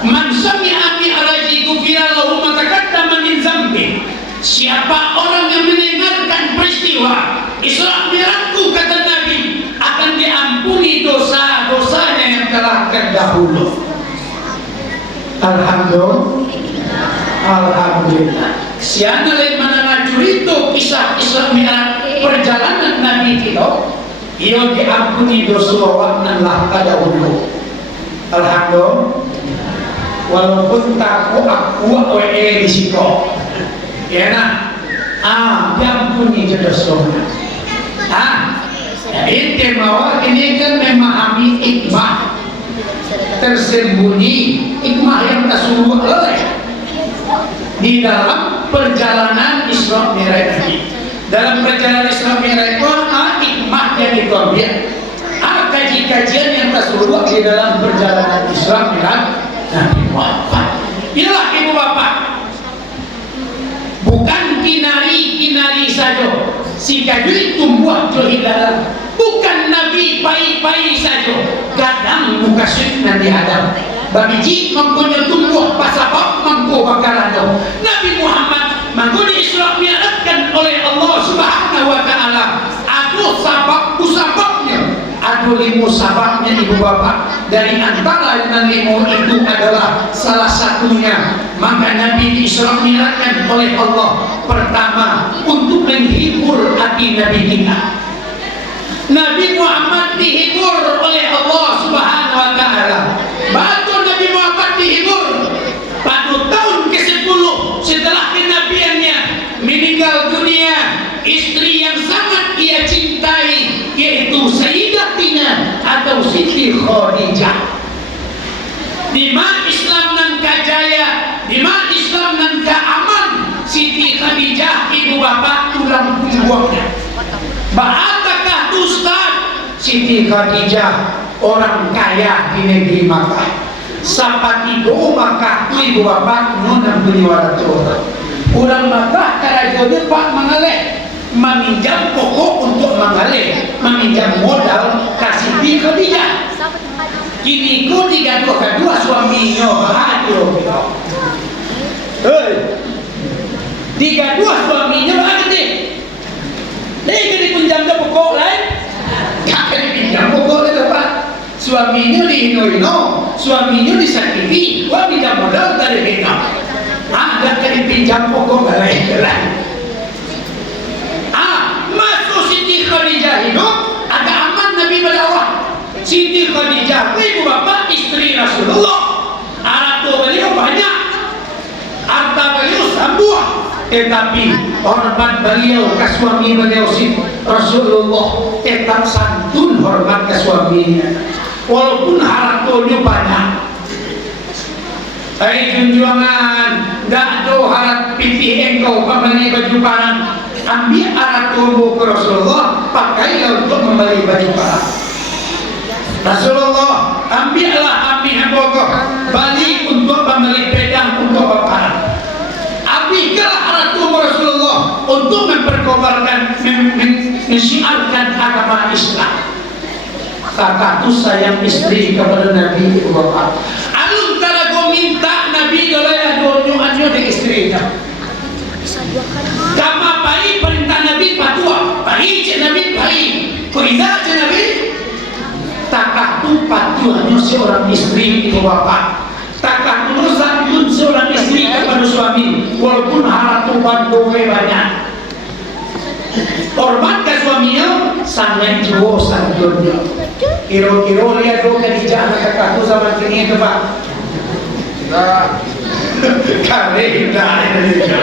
Man sami'a mi'raji ghufira lahu ma taqaddama min dzambi. Siapa orang yang mendengarkan peristiwa Isra Mi'rajku, kata Nabi, akan diampuni dosa-dosanya yang telah terdahulu. Alhamdulillah. Siana lain mana ngajurito kisah Isra Mi'raj perjalanan Nabi kita, ia diampuni dosa wakna lah terdahulu. Alhamdulillah. Walaupun tak aku risiko, ya nak, diampuni dosa-dosa. Ini mawar ini kan memahami hikmah tersembunyi, hikmah yang tersuruh oleh di dalam perjalanan Isra Mi'raj ini. Dalam perjalanan Isra Mi'raj itu hikmah yang diambil, kaji-kajian yang tersuruh di dalam perjalanan Isra Mi'raj Nabi Muhammad. Inilah ibu bapak, bukan kinari-kinari saja si kajui tumbuh johidalan, bukan Nabi pai-pai saja kadang muka syuk Nabi Adam babiji mempunyai tumbuh pasabab mampu bakarano. Nabi Muhammad mengkuni Isra Mi'rajkan oleh Allah Subhanahu wa ta'ala. Aku sababku sababnya, aku limu sababnya ibu bapak. Dari antara yang limu itu adalah salah satunya, maka Nabi di Isra Mi'rajkan oleh Allah pertama untuk menghibur hati Nabi kita. Nabi Muhammad dihibur oleh Allah Subhanahu wa ta'ala. Batu Nabi Muhammad dihibur pada tahun ke-10 setelah kenabiannya, meninggal dunia istri yang sangat ia cintai, yaitu Sayyidatina atau Siti Khadijah. Di mana Islam nan kajaya, di mana Islam nan keaman, Siti Khadijah ibu bapak tulang punggungnya. Ba'atakah Ustaz? Siti Khadijah orang kaya di negeri Makkah. Sapatigo Makkah ibu bapak nunang beliwaratura. Orang Makkah karajonya pak mengalih, meminjam pokok untuk mengalih, meminjam modal kasih Siti Khadijah. Kini ku digaduh-gaduh suaminya bahagia. Digaduh suaminya bahagia. Dia dipinjam ke pokok lain, kakak dipinjam pokok itu pak. Suaminya dihino-hino, suaminya disakiti, wah pinjam modal dari hino. Ada dipinjam pokok lain. Masuk Siti Khadijah hidup, ada aman Nabi berdakwah. Siti Khadijah ibu bapak istri Rasulullah. Harta beliau banyak, harta beliau sambuah. Tetapi hormat beliau ke suami beliau si Rasulullah tetap santun hormat ke suaminya walaupun hartanya banyak. Hai junjungan, tak ada harap pitih engkau membeli baju parang, ambil arat tubuh ke Rasulullah, pakailah untuk membeli baju parang. Rasulullah ambillah api hebogoh, balik untuk membeli pedang untuk berparang. Ambillah arat tubuh Rasulullah untuk memperkobarkan, mensiarkan agama Islam. Kakak tu sayang istri kepada Nabi ibu bapak. Alun tara go minta Nabi dolaya donyo-anyo de istrinya. Kama bayi perintah Nabi patua, bayi cik Nabi bayi. Kau indah cik Nabi? Takah tu patuannya seorang istri ibu bapak. Takah tu santun seorang istri kepada suami, walaupun harta bandoe banyak. Hormat ke suaminya, sangat jauh santunnya. Kiro-kiro lihat do Khadijah anak kakakku zaman kini itu pak. Kare Indonesia.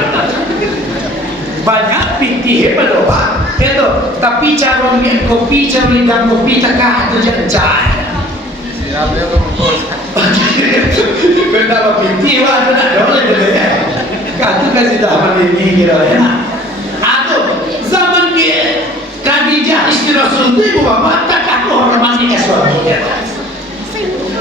Banyak pitih hebat loh pak. Itu, tapi cara minum kopi, cara minum kopi takah tu jangan. Siapa yang ngomong? Kenapa pitih pak? Tu nak boleh boleh ya. Katu kasih tahu ini kira ya. Atau zaman dia Khadijah istri Rasul itu ibu bapak tak aku hormati ke suaminya.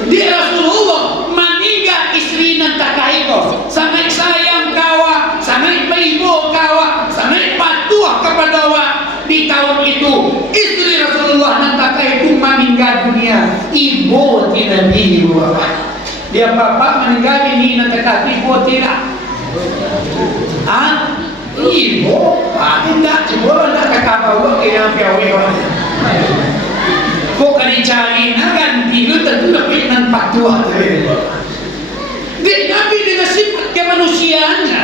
Dia Rasulullah meninggal istri nan takaiko, sangat sayang kawa, sangat ibu kawa, sangat patuh kepada wa. Di tahun itu istri Rasulullah nan takaiko meninggal dunia, ibu tidak ibu bapak. Dia bapak meninggal ini nanti ibu tidak. Ah, ibu, tidak cuma nak kakak bawa ke yang piawai. Kok kan dicari nagan tilu tentu lebih nampak tua. Dia Nabi dengan sifat kemanusiaannya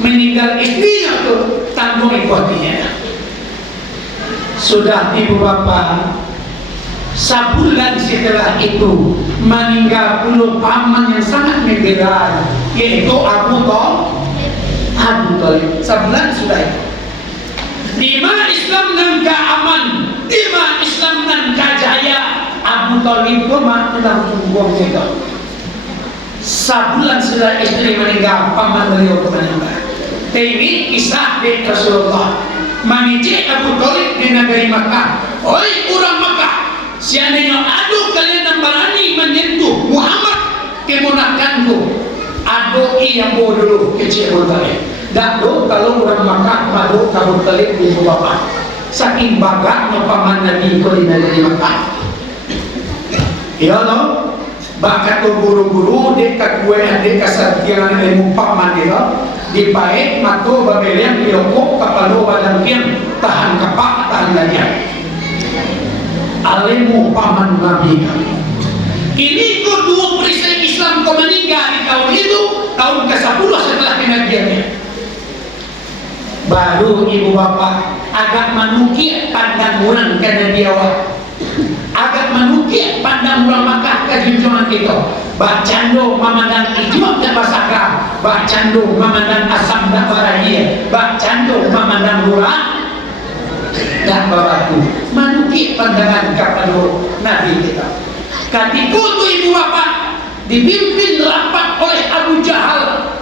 meninggal istrinya tu tanggung ibunya. Sudah ibu bapa, sebulan setelah itu meninggal puluh paman yang sangat membela, yaitu Abu Talib. Sebulan sudah itu. Lima Islam dan keaman, lima Islam dan kejaya. Abu Talib pun langsung buang juga. Sebulan setelah istri meninggal, paman beliau meninggal. Ini kisah dari Rasulullah. Mengijik Abu Talib di negeri Makkah. Oi orang Makkah, seandainya aduh kalian yang berani menyentuh Muhammad keponakanku, aduh yang bodoh kecil Abu Talib. Dado kalau orang Makkah madu Abu Talib di bapak. Saking bagaknya paman Nabi di negeri Makkah. Ya Allah. Bakat guru-guru dekat gue adik kesatian ilmu paman dia dipaek matu babelian diokok kapalo badan kian tahan kapak tahan lagi alimu paman Nabi. Ini kedua perisai Islam kau meninggal di tahun itu, tahun ke-10 setelah kenabiannya. Baru ibu bapak agak menukir pandang orang karena dia agak menukir pandang orang Makkah ke junjungan kita. Bacando memandang ijma dan basaka, bacando memandang asam dan barahia, bacando memandang lurah dan bawatu. Menukir pandangan kepada Nabi kita. Ketika itu ibu bapak dipimpin rapat oleh Abu Jahal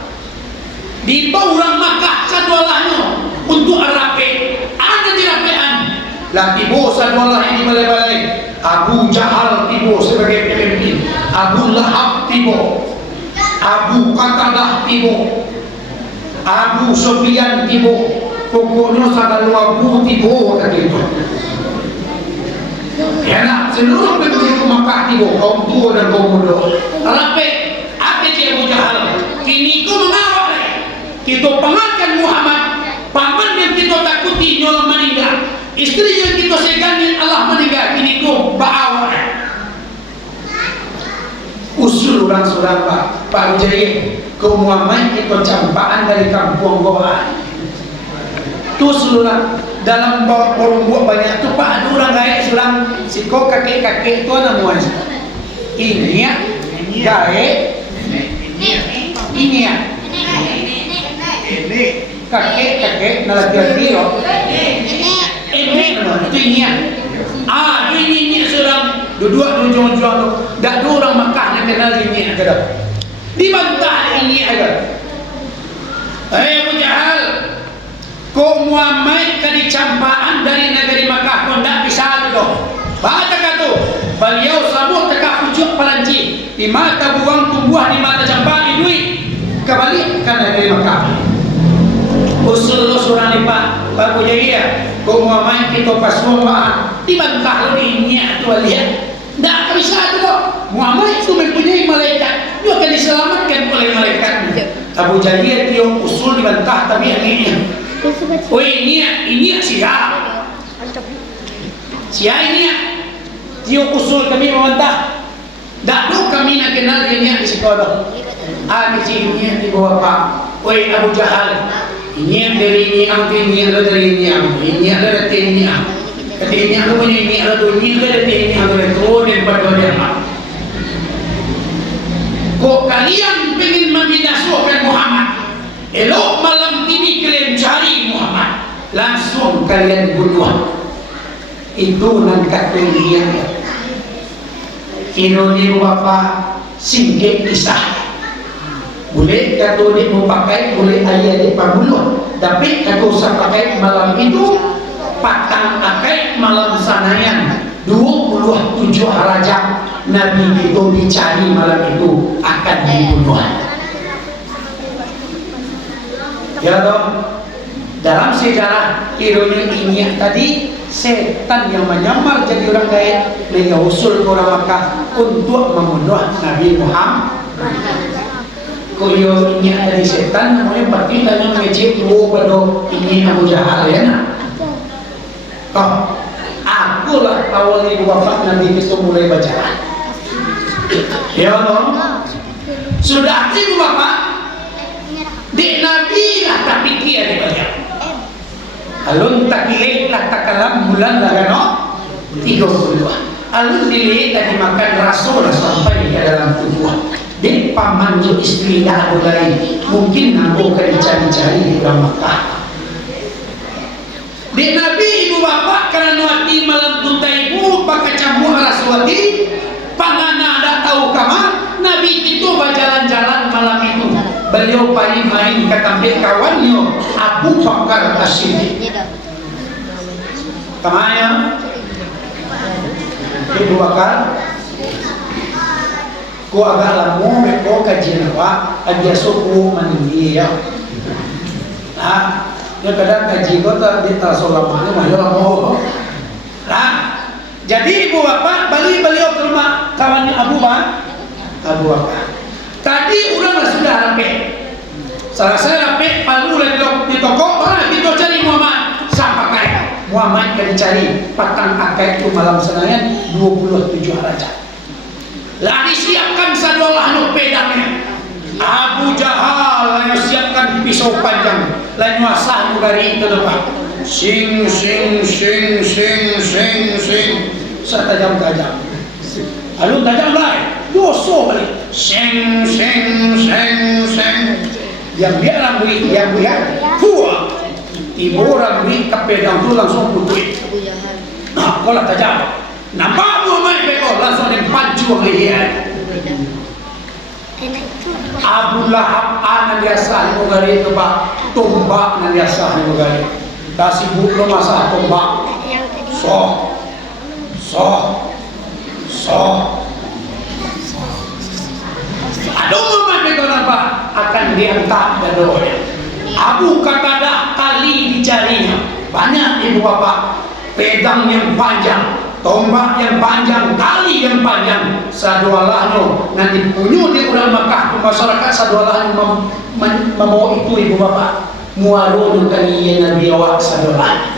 di bawah orang Makkah sadwalahnya untuk rapi. Ada di rapian lah tibo sadwalah ini balai-balai. Abu Jahal tibo sebagai pemimpin, Abu Lahab tibo, Abu Qatadah tibo, Abu Sufyan tibo. Pokoknya segala Abu tibo kata itu. Ya nak seluruh penduduk Makkah tibo, kaum tua dan kaum muda. Rapi, apa Abu Jahal? Kini kau mengawal kita pengakan Muhammad, paman yang kita takuti nyolah meninggal, istri yang kita segani Allah meninggal. Kini kau bawa usul orang Pak Ujaya, kau Muhammad kita campaan dari kampung Goa. Tu seluruh dalam bawa orang buat banyak tu Pak ada orang gaek sulang si kau kakek-kakek tu ada muan. Ini ya gaek ini ya kakek nalagi yo ini itu ini ya ini sudah dua jual tu dah dua orang Makkah yang kenal ini ada dibantah ini ada. Abu Jahal, kau Muhammad ke dicampaan dari negeri Makkah kau tak bisa tu. Baca kata beliau sabuk tekak pucuk pelanci di mata buang tumbuh di mata campaan duit kembali ke negeri Makkah. Usul surah lipat Pak Ujaya, kau Muhammad kita paswaan dibantah lagi ini tu lihat. Tak bisa tu Muhammad itu mempunyai malaikat, dia akan diselamatkan oleh malaikat. Abu Jahal dia usul dibantah tapi ini. Oh ini siap. Siap ini dia usul kami membantah. Tak tahu kami nak kenal dia di sekolah. Ini di bawah Pak. Oi Abu Jahal. Ini dari ini ada dari ini ada dari ini. Katanya aku punya ini ada tu ini ada ini ada tu dan berbagai macam. Kok kalian ingin membinasakan Muhammad? Elok malam ini kalian cari Muhammad, langsung kalian bunuh. Itu nangkat dia. Ini bapa singgih kisah. Boleh kata dia mau pakai, boleh ayah dia pabuluh. Tapi kata usah pakai malam itu. Patang akai malam sanayan 27 Rajab Nabi itu dicari malam itu akan dibunuh. Ya toh dalam sejarah ironya ini tadi setan yang menyamar jadi orang gaib mereka usul ke orang Makkah untuk membunuh Nabi Muhammad. Koyo ini dari setan namanya pati tanya mengecek lu pada ini Abu Jahal ya nak. Oh, aku lah awal ibu bapak Nabi itu mulai baca. Ya Allah, sudah ibu bapak di Nabi lah tapi dia dibaca. Alun takilih lah takalam bulan lah kan? 32. Alun dilihat tadi makan rasul sampai di dalam tubuh. Di paman jo istri dah mulai mungkin nampu ke dicari-cari di orang Makkah. Di Nabi ibu bapak karena nuati malam tutai ibu pakai campur raswati pangana ada tahu kamar Nabi itu berjalan-jalan malam itu beliau paling main ketampe kawannya Abu Bakar As-Siddiq. Kamanya ibu bakar ko agak lamo me ko kajian wa adia suku mandi ya. Ya kadang kaji ko ta di tasolama mah ya lamo. Nah, jadi ibu bapak beliau ke rumah kawannya Abu Bakar. Tadi udah sudah rapi. Selesai rapi, palu di toko, kita cari Muhammad sampai Muhammad kan dicari patang akai itu malam Senayan 27 raja. Lah disiapkan sadolah nu pedangnya. Abu Jahal yang siapkan pisau panjang, lain wasah nu gari itu depan. Sing setajam-tajam. Alun tajam lain, doso balik. Sing. Yang dia rambut, yang dia tua. Ibu rambut kepedang tu langsung putih. Nah, kalau tajam. Nampak Muhammad beko langsung dipancu leher. Abu Lahab anak biasa ni mugari itu pak tombak anak biasa ni mugari. Dah sibuk lo masa tombak. Aduh Muhammad beko nampak akan diangkat dadonya. Abu kata dah tali dicarinya. Banyak ibu bapak pedang yang panjang, tombak yang panjang, tali yang panjang, sadualahnya nanti punyu di orang Makkah masyarakat sadualahnya membawa itu ibu bapak muarun kali Nabi awak sadualah.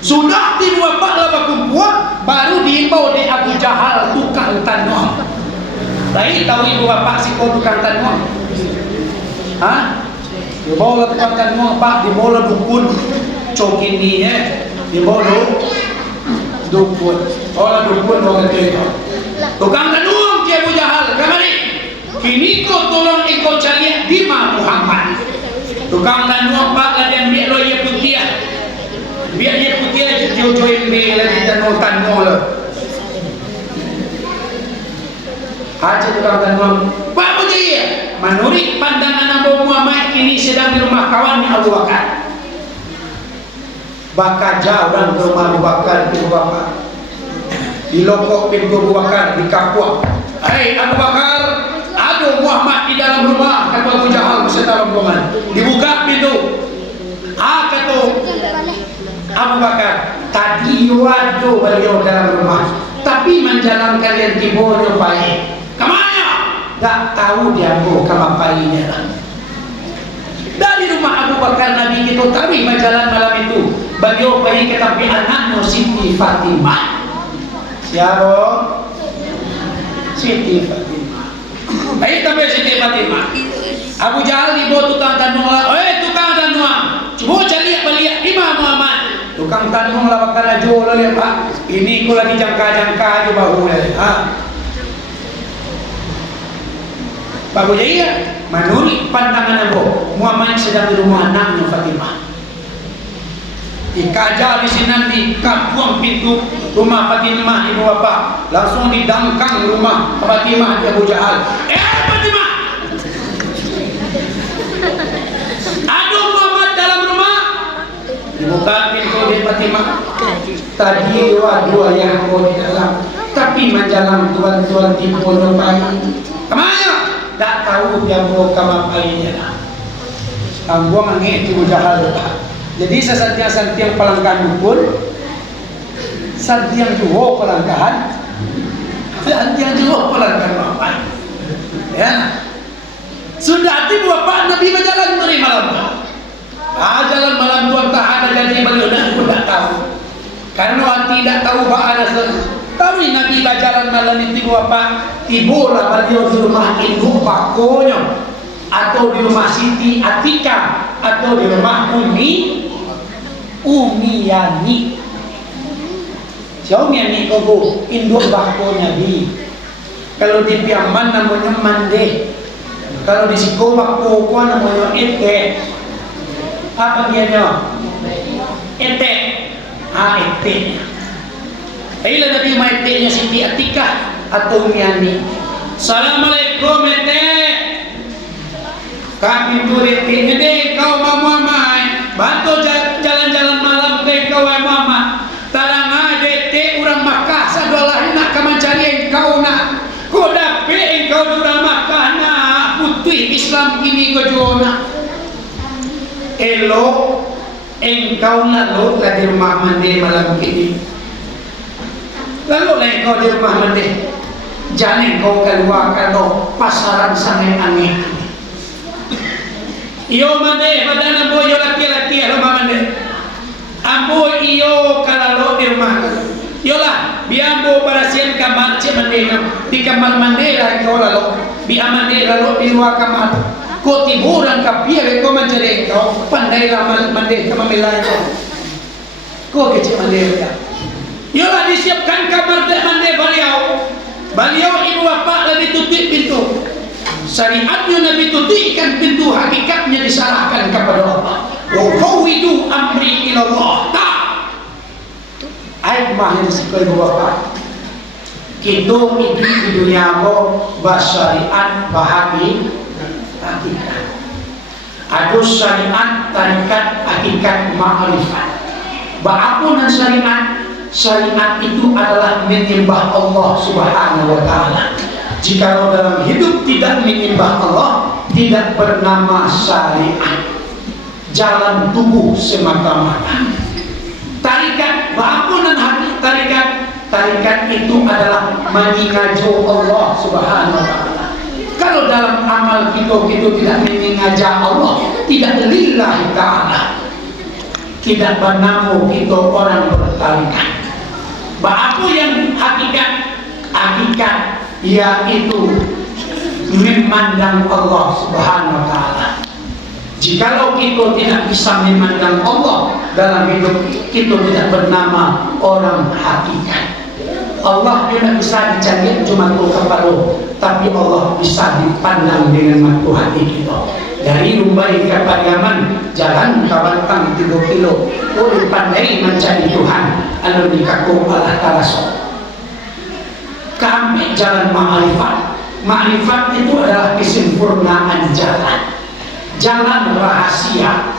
Sudah ibu bapak lama kumpulan baru diimbau di Abu Jahal tukang tanah. Baik tahu ibu bapak si kau tukang tanah? Hah? Dibawa tukang tanah pak, dibawa dukun cok ini dibawa dukun. Olah dukun orang itu. Tukang tanah ke Abu Jahal, kamari. Kini kau tolong ikut cari di Muhammad. Tukang tanah pak ada yang biar lo ye putih. Biar ye putih jojoin be lagi tanah lah. Haji tukang tanah. Pak putih. Menurut pandangan Abu Muhammad ini sedang di rumah kawannya Abu Bakar. Bakar jauh ke rumah Abu Bakar ibu bapak. Di lokok pintu Abu Bakar di kapuak. Hei Abu Bakar, ada Muhammad di dalam rumah kata Abu Jahal beserta rombongan. Dibuka pintu. Kata Abu Bakar, tadi waduh beliau dalam rumah, tapi menjalankan yang dibodoh baik. Kemana? Tak tahu dia mau kemapainya. Dari rumah Abu Bakar Nabi itu kami berjalan malam itu. Beliau pergi ke tempat anaknya Siti Fatimah. Siapa? Siti Fatimah. Baik sampai Siti Fatimah. Abu Jahal dibawa tukang tanung lah. Tukang tanung. Coba cari balik Imam Muhammad. Tukang tanung lah bakal jual lah pak. Ini aku lagi jangka-jangka aja bahu lah. Bagus ya, menurut pandangan Abu Muhammad sedang di rumah anaknya Fatimah. Dikajar di sini nanti kapuang pintu rumah Fatimah ibu bapak, langsung didangkang rumah Fatimah di Abu Jahal. Fatimah, aduh Muhammad dalam rumah. Dibuka pintu di Fatimah. Tadi dua yang mau di dalam, tapi menjalan tuan-tuan di pondok pagi. Kemana? Tak tahu dia mau kemapainya. Buang angin Abu Jahal. Jadi sesantiang palangkahan dukun, santiang juho palangkahan, santiang juho palangkahan bapak. Ya, sudah hati bapak Nabi berjalan dari malam. Jalan malam tuan tak ada jadi beliau aku tak tahu. Karena hati tidak tahu bahana tapi Nabi berjalan malam itu bapak tiburlah beliau di rumah induk pakonya, atau di rumah Siti Atika, atau di rumah Umiyani. Siapa Umiyani kau induk bakonya di. Kalau di Piaman namanya Mande, kalau di Sikomak Koko namanya Ete. Apa dia? Ete. Ete. Ila Nabi Ete-nya Siti Atika atau Umiyani. Assalamualaikum Ete. Kami turis ini kau mama mai bantu jalan-jalan malam ke kau mama. Tarang ada te orang Makkah sadolah nak kamancari engkau nak. Kau dapat engkau orang Makkah nak putih Islam ini kau jona. Elo engkau lalu di rumah mandi malam ini. Lalu engkau di rumah mandi. Jangan engkau keluar kalau pasaran sangat aneh. Iyo mande padana boyo laki-laki rumah mande. Ambo iyo kalau di rumah. Yolah biambo parasian kamar cek mande di kamar mande lah kau lalu di amande lalu di luar kamar. Kau tiburan kapia kau mencari kau pandai lah mande kama milai kau. Kau kecik mande ya. Yolah disiapkan kamar dek mande beliau ibu bapak lagi tutup pintu. Syariatnya Nabi tutupkan pintu, hakikatnya disalahkan kepada Allah. Wa fawwidu amri ila Allah. Tak. Ayat mahir sekali bapak. Kita hidup di dunia ko bersyariat bahagi hakikat. Ada syariat tarikat hakikat ma'rifat. Ba'apunan syariat, syariat itu adalah menyembah Allah Subhanahu wa taala. Jikalau dalam hidup tidak menyembah Allah, tidak bernama syariat, jalan tubuh semata-mata. Tarikat, baapunan hati tarikat itu adalah mengingajo Allah Subhanahu wa taala. Kalau dalam amal kita tidak mengingaja Allah, tidak lillahi ta'ala, tidak bernama kita orang bertarikat. Baapu yang hakikat yaitu memandang Allah Subhanahu wa taala. Jikalau kita tidak bisa memandang Allah dalam hidup, kita tidak bernama orang hakikat. Allah tidak bisa dicari cuma kepala, tapi Allah bisa dipandang dengan mata hati kita. Dari Mumbai ke Pariaman, jalan kawantang 3 kilo, oleh pandai mencari Tuhan, anu dikaku Allah Ta'ala. Kami jalan ma'rifat. Ma'rifat itu adalah kesempurnaan jalan rahasia.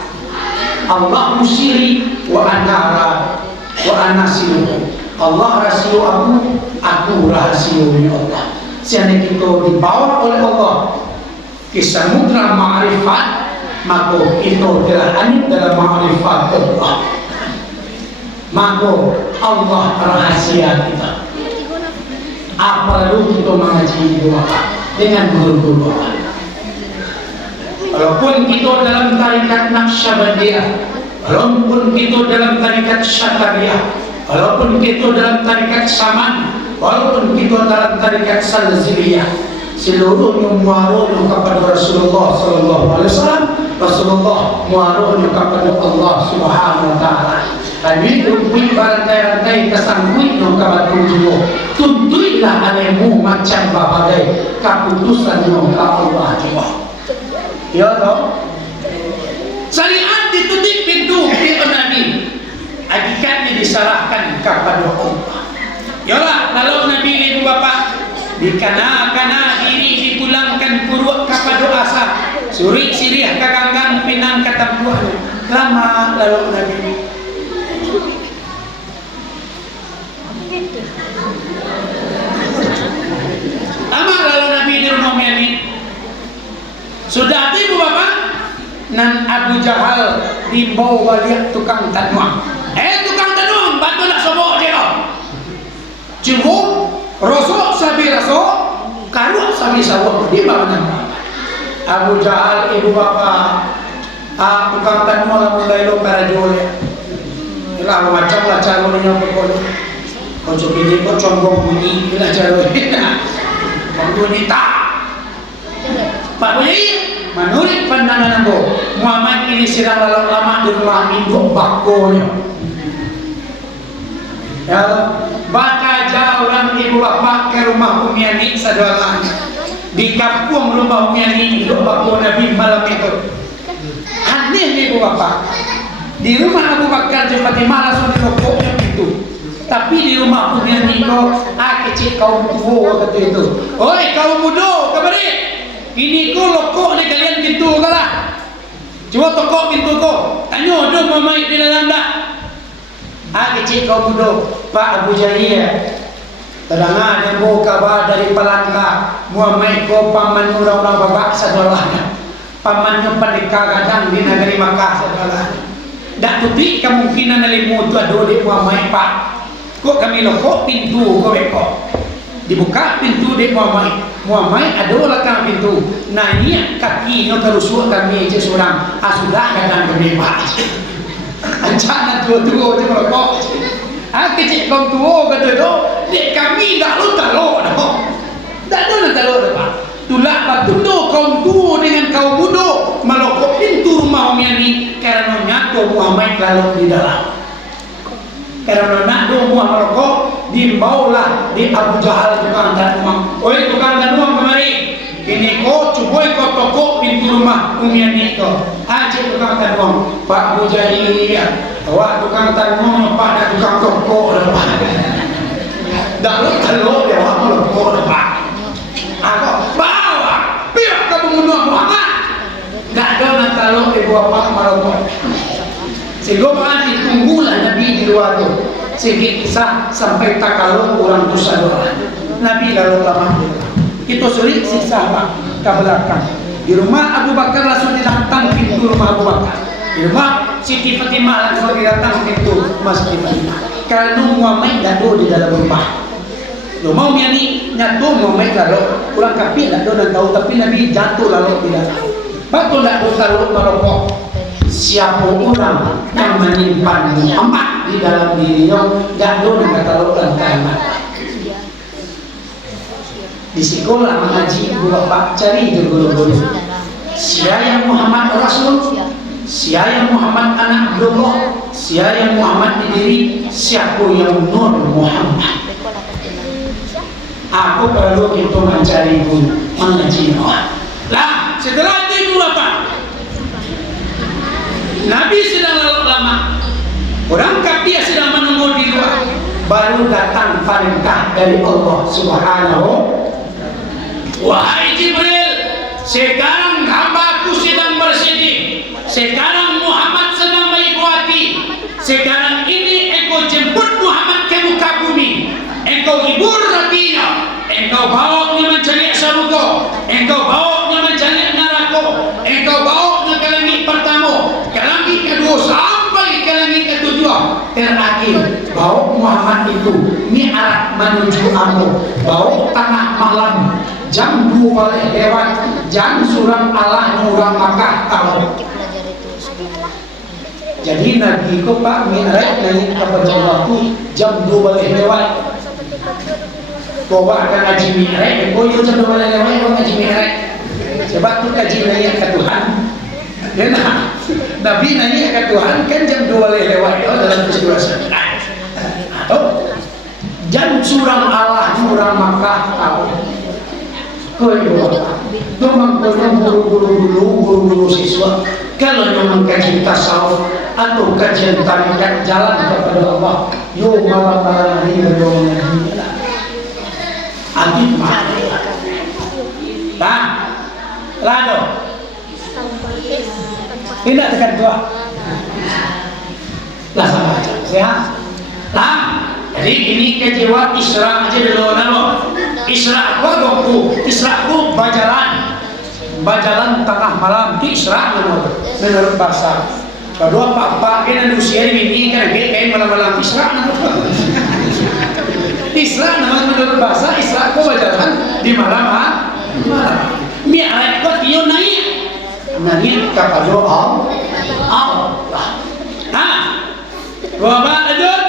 Allah musiri wa ana siru. Allah rasio aku rasio Allah. Siapa kita dibawa oleh Allah ke samudra ma'rifat, maka kita telah anit dalam ma'rifat Allah. Maka Allah rahasia kita. Apa perlu kita mengaji Bapak dengan guru-guru Bapak? Walaupun kita dalam tarikat Naqsyabandiyah, walaupun kita dalam tarikat Syatariyah, walaupun kita dalam tarikat Saman, walaupun kita dalam tarikat Salziliyah, seluruhnya muarohnya kepada Rasulullah sallallahu alaihi wasallam. Rasulullah muarohnya kepada Allah Subhanahu wa taala. Kami tumpui barantai-rantai kesangguin yang kabar tujuh. Tuntuilah alemu macam bahagai keputusan yang Allah jiwa. Ya toh. Syariat ditutup pintu Nabi. Hakikatnya disalahkan kepada Allah. Yalah, kalau Nabi ibu bapak dikana-kana diri dipulangkan puruk kepada asa. Suri sirih kakanggang pinang katampuan. Lama lalu Nabi. Lama lalu Nabi di rumah ini. Sudah ibu bapak nan Abu Jahal dibawa balik tukang tanuang. Tukang tanuang bantu nak sobok dia. Cuma rosok sabi rosok, karuk sabi sawak di mana? Abu Jahal ibu bapa, tukang tanuang mulai lo para jole. Ila macam lah caranya pokok. Kau coba kau combong bunyi ila caranya. Kau bunyi tak. Pak Boy, menurut pandangan aku, Muhammad ini sedang lama di rumah induk bakonya. Ya, baka jauh orang ibu bapak ke rumah Umiani saudara. Di kampung rumah Umiani induk bako Nabi malam itu. Aneh ibu bapak. Di rumah Abu Bakar je Fatimah langsung dirokoknya pintu. Tapi di rumah Umiani kau, kecil kaum tua kata itu. Oi kaum muda, kembali. Ini ko lokok ni kalian pintu kalah. Cuba tokok pintu ko. Tanya ada mamai di dalam dah. Kecil kau muda, Pak Abu Jahil. Terdengar yang bawa kabar dari Palangka. Muhammad ko paman orang-orang babak sadalahnya. Pamannya pendekar kadang di negeri Makkah sadalahnya. Tak tutup kemungkinan alimu tu ada di Muhammad Pak. Kok kami lokok pintu ko bekok. Dibuka pintu di Muhammad ada belakang pintu. Nah ini kakinya terusuk kami je seorang. Sudah kadang bebas. Ancana tua-tua je merokok. Kecil kau tua kata tu, dek kami dah lu taluk dah. Tak ada nak taluk dah Pak. Itulah batu tu kaum tua dengan kaum muda melokok pintu rumah Umiani kerana nyatu Muhammad lalu di dalam. Kerana nak do Muhammad merokok dibawalah di Abu Jahal tukang tanuang. Oi tukang tanuang kemari. Ini kau cuba kau tokok pintu rumah Umiani kau. Cik tukang tanuang. Pak Abu Jahil awak tukang tanuang Pak dah tukang tokok dah Pak. Dah lu telok dia awak merokok dah Pak. Aku bawa biar kamu membunuh Muhammad. Tak ada nak telok ibu bapa merokok. Sehingga ditunggulah Nabi di luar tu. Sedikit kisah sampai tak kalau orang dosa doa. Nabi lalu lama. Itu sulit sisa Pak ke belakang. Di rumah Abu Bakar langsung datang pintu rumah Abu Bakar. Di rumah Siti Fatimah langsung datang pintu rumah Siti Fatimah. Kerana Muhammad dah di dalam rumah. Rumah Umiani nyatu Muhammad lalu. Orang kafir tak ada tahu tapi Nabi jatuh lalu di dalam. Betul tak tahu merokok. Siapa orang yang menyimpan Muhammad di dalam dirinya tidak ada yang kata kiamat. Di sekolah mengaji ibu bapak cari itu guru-guru. Siapa Muhammad Rasul, siapa Muhammad anak Abdullah, siapa Muhammad di diri, siapa yang Nur Muhammad. Aku perlu itu mencari guru mengaji Muhammad. Lah setelah itu apa? Nabi sedang lalu lama. Orang kafir sedang menunggu di luar. Baru datang perintah dari Allah Subhanahu. Wahai Jibril, sekarang hambaku sedang bersedih. Sekarang Muhammad sedang baik hati. Sekarang ini engkau jemput Muhammad ke muka bumi. Engkau hibur hatinya. Engkau bawa dia mencari surga. Engkau bawa dia mencari neraka. Engkau bawa dia ke langit pertama, ke langit kedua sampai ke langit ketujuh. Terakhir bawa Muhammad itu mi'raj menuju Amr. Bawa tengah malam jam 2 balik lewat jam surang Allah nurang Makkah tahu. Jadi Nabi ko Pak mi'raj naik kepada Allah tu jam 2 balik lewat. Bawa akan haji mi'raj, oh itu jam 2 balik lewat bawa haji mi'raj. Sebab tu kaji naik ke Tuhan. Ya nah, Nabi naik ke Tuhan kan jam 2 balik lewat dalam peristiwa sejarah. Atau jam surang Allah nurang Makkah tahu. Kau itu menggunakan guru-guru siswa. Kalau memang kaji tasawuf atau kajian tarikat jalan kepada Allah, yo malam-malam hari berdoa mengaji. Adit mah. Nah, lalu. Tidak tekan doa. Lah sama aja, sehat. Nah, jadi ini kejewat Isra aja dulu nama. Isra ku doku, Isra ku berjalan. bajalan tengah malam di Isra menurut bahasa. Kedua pak kena usia ini kan kayak malam-malam Isra Isra menurut bahasa Isra kok bajalan di malam Mi'raj kok dia naik kepada Allah. Bapak lanjut.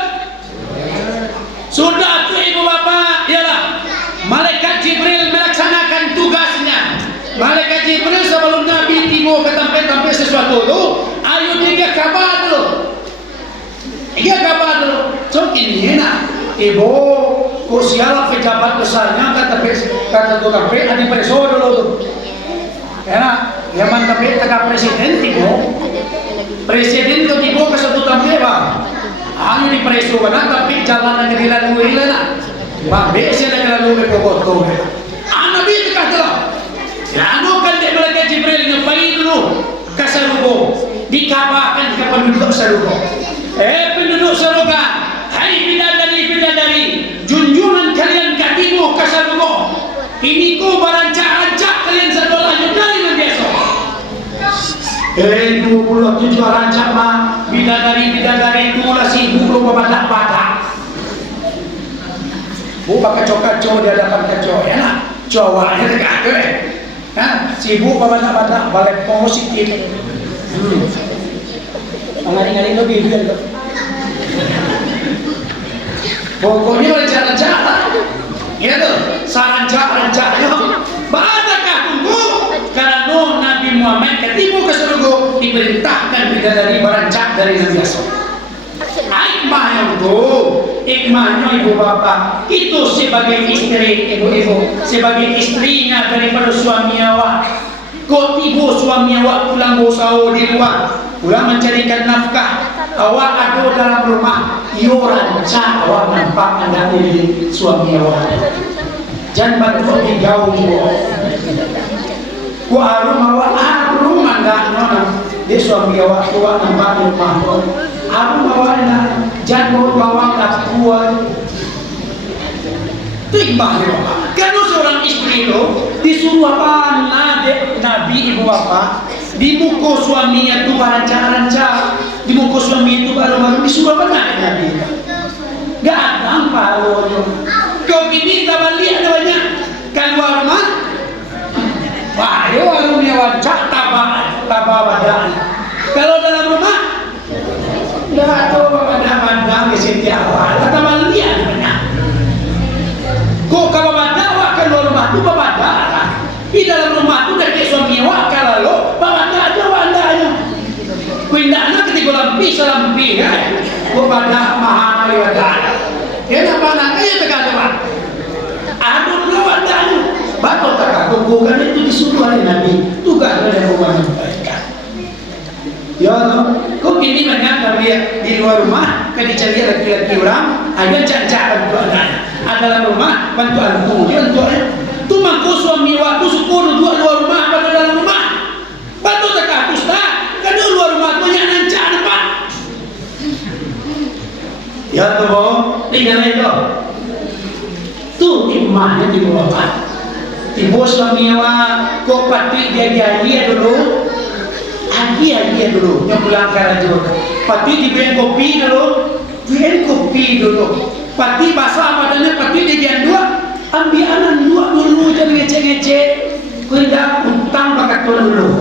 Sudah tuh ibu bapak, ialah malaikat Jibril melaksanakan tugasnya. Malaikat Jibril sebelum Nabi tiba ke tempat-tempat sesuatu tu, ayo dia kabar dulu. Dia kabar dulu. So ini nak ibu kusialah pejabat besarnya kata tukang pe adi preso dulu tu. Ya, zaman tapi tengah presiden tiba. Presiden tu tiba ke satu tempat bang. Ayo di preso mana tapi jalan yang dilalui lah. Bang, biasa nak lalu berpokok tu. Nabi itu kata. Lalu kan dia malaikat Jibril ngapain dulu ke surga, dikabarkan ke penduduk surga. Penduduk surga, hai bidadari, junjungan kalian katimu ke surga. Ini ku berancak-ancak kalian sedolah dari biasa. 27 rancak mah bidadari itulah sibuk lu badak-badak. Bu pakai kacau di hadapan kacau ya nak, cowoknya dekat sibuk badak-badak balik positif. Ngari-ngari lo bibian lo. Pokoknya rencana-rencana, ya tuh, rancak-rancaknya. Badakah tunggu? Karena Nabi Muhammad ketemu ke surga diperintahkan bidadari berancak dari Nabi Yusuf. Hikmahnya ibu bapak itu sebagai istri, ibu-ibu sebagai istrinya daripada suami awak. Kau tiba suami awak pulang bosau di luar, pulang mencarikan nafkah. Awak ada dalam rumah, rancak awak nampak anak dari suami awak. Jangan bantu dijauh ku arum awak enggak nona dia suami awak tua nampak di rumah arum awak nak jangan bawa tak kuat itu imbahnya kalau seorang istri itu disuruh apa Nabi ibu bapak di muka suaminya itu rancak-rancak di muka suami itu baru-baru disuruh apa Nabi gak ada apa kau ini tak balik ada banyak keluar rumah wah, yo warungnya wancak tabah badan. Kalau dalam rumah, dah tu badan di awal. Kata malia banyak. Kok kalau badan awak keluar rumah tu badan. Di dalam rumah tu dah ke suami awak kalau badan ada wadanya. Kuindahnya ketika lampi kan. Kok badan mahal badan. Kenapa nak kaya tegak-tegak? Aduh lu wadanya. Bapak tak kukukan itu disuruh oleh Nabi tugas dari rumah mereka. Ya, kok ini banyak di luar rumah kan dicari laki-laki orang ada cacat bantu anak dalam rumah bantu antu tu mangku suami waktu syukur dua luar rumah pada dalam rumah bantu tak hapus tak kan luar rumah punya nancak depan ya tu boh tinggal itu tu imahnya di bawah ibu suami awak kok pati dia dulu yang pulang ke rajur pati diberi kopi dulu pati basah badannya pati dibian dua ambianan dulu jangan ngecek kuindah utang bakat dulu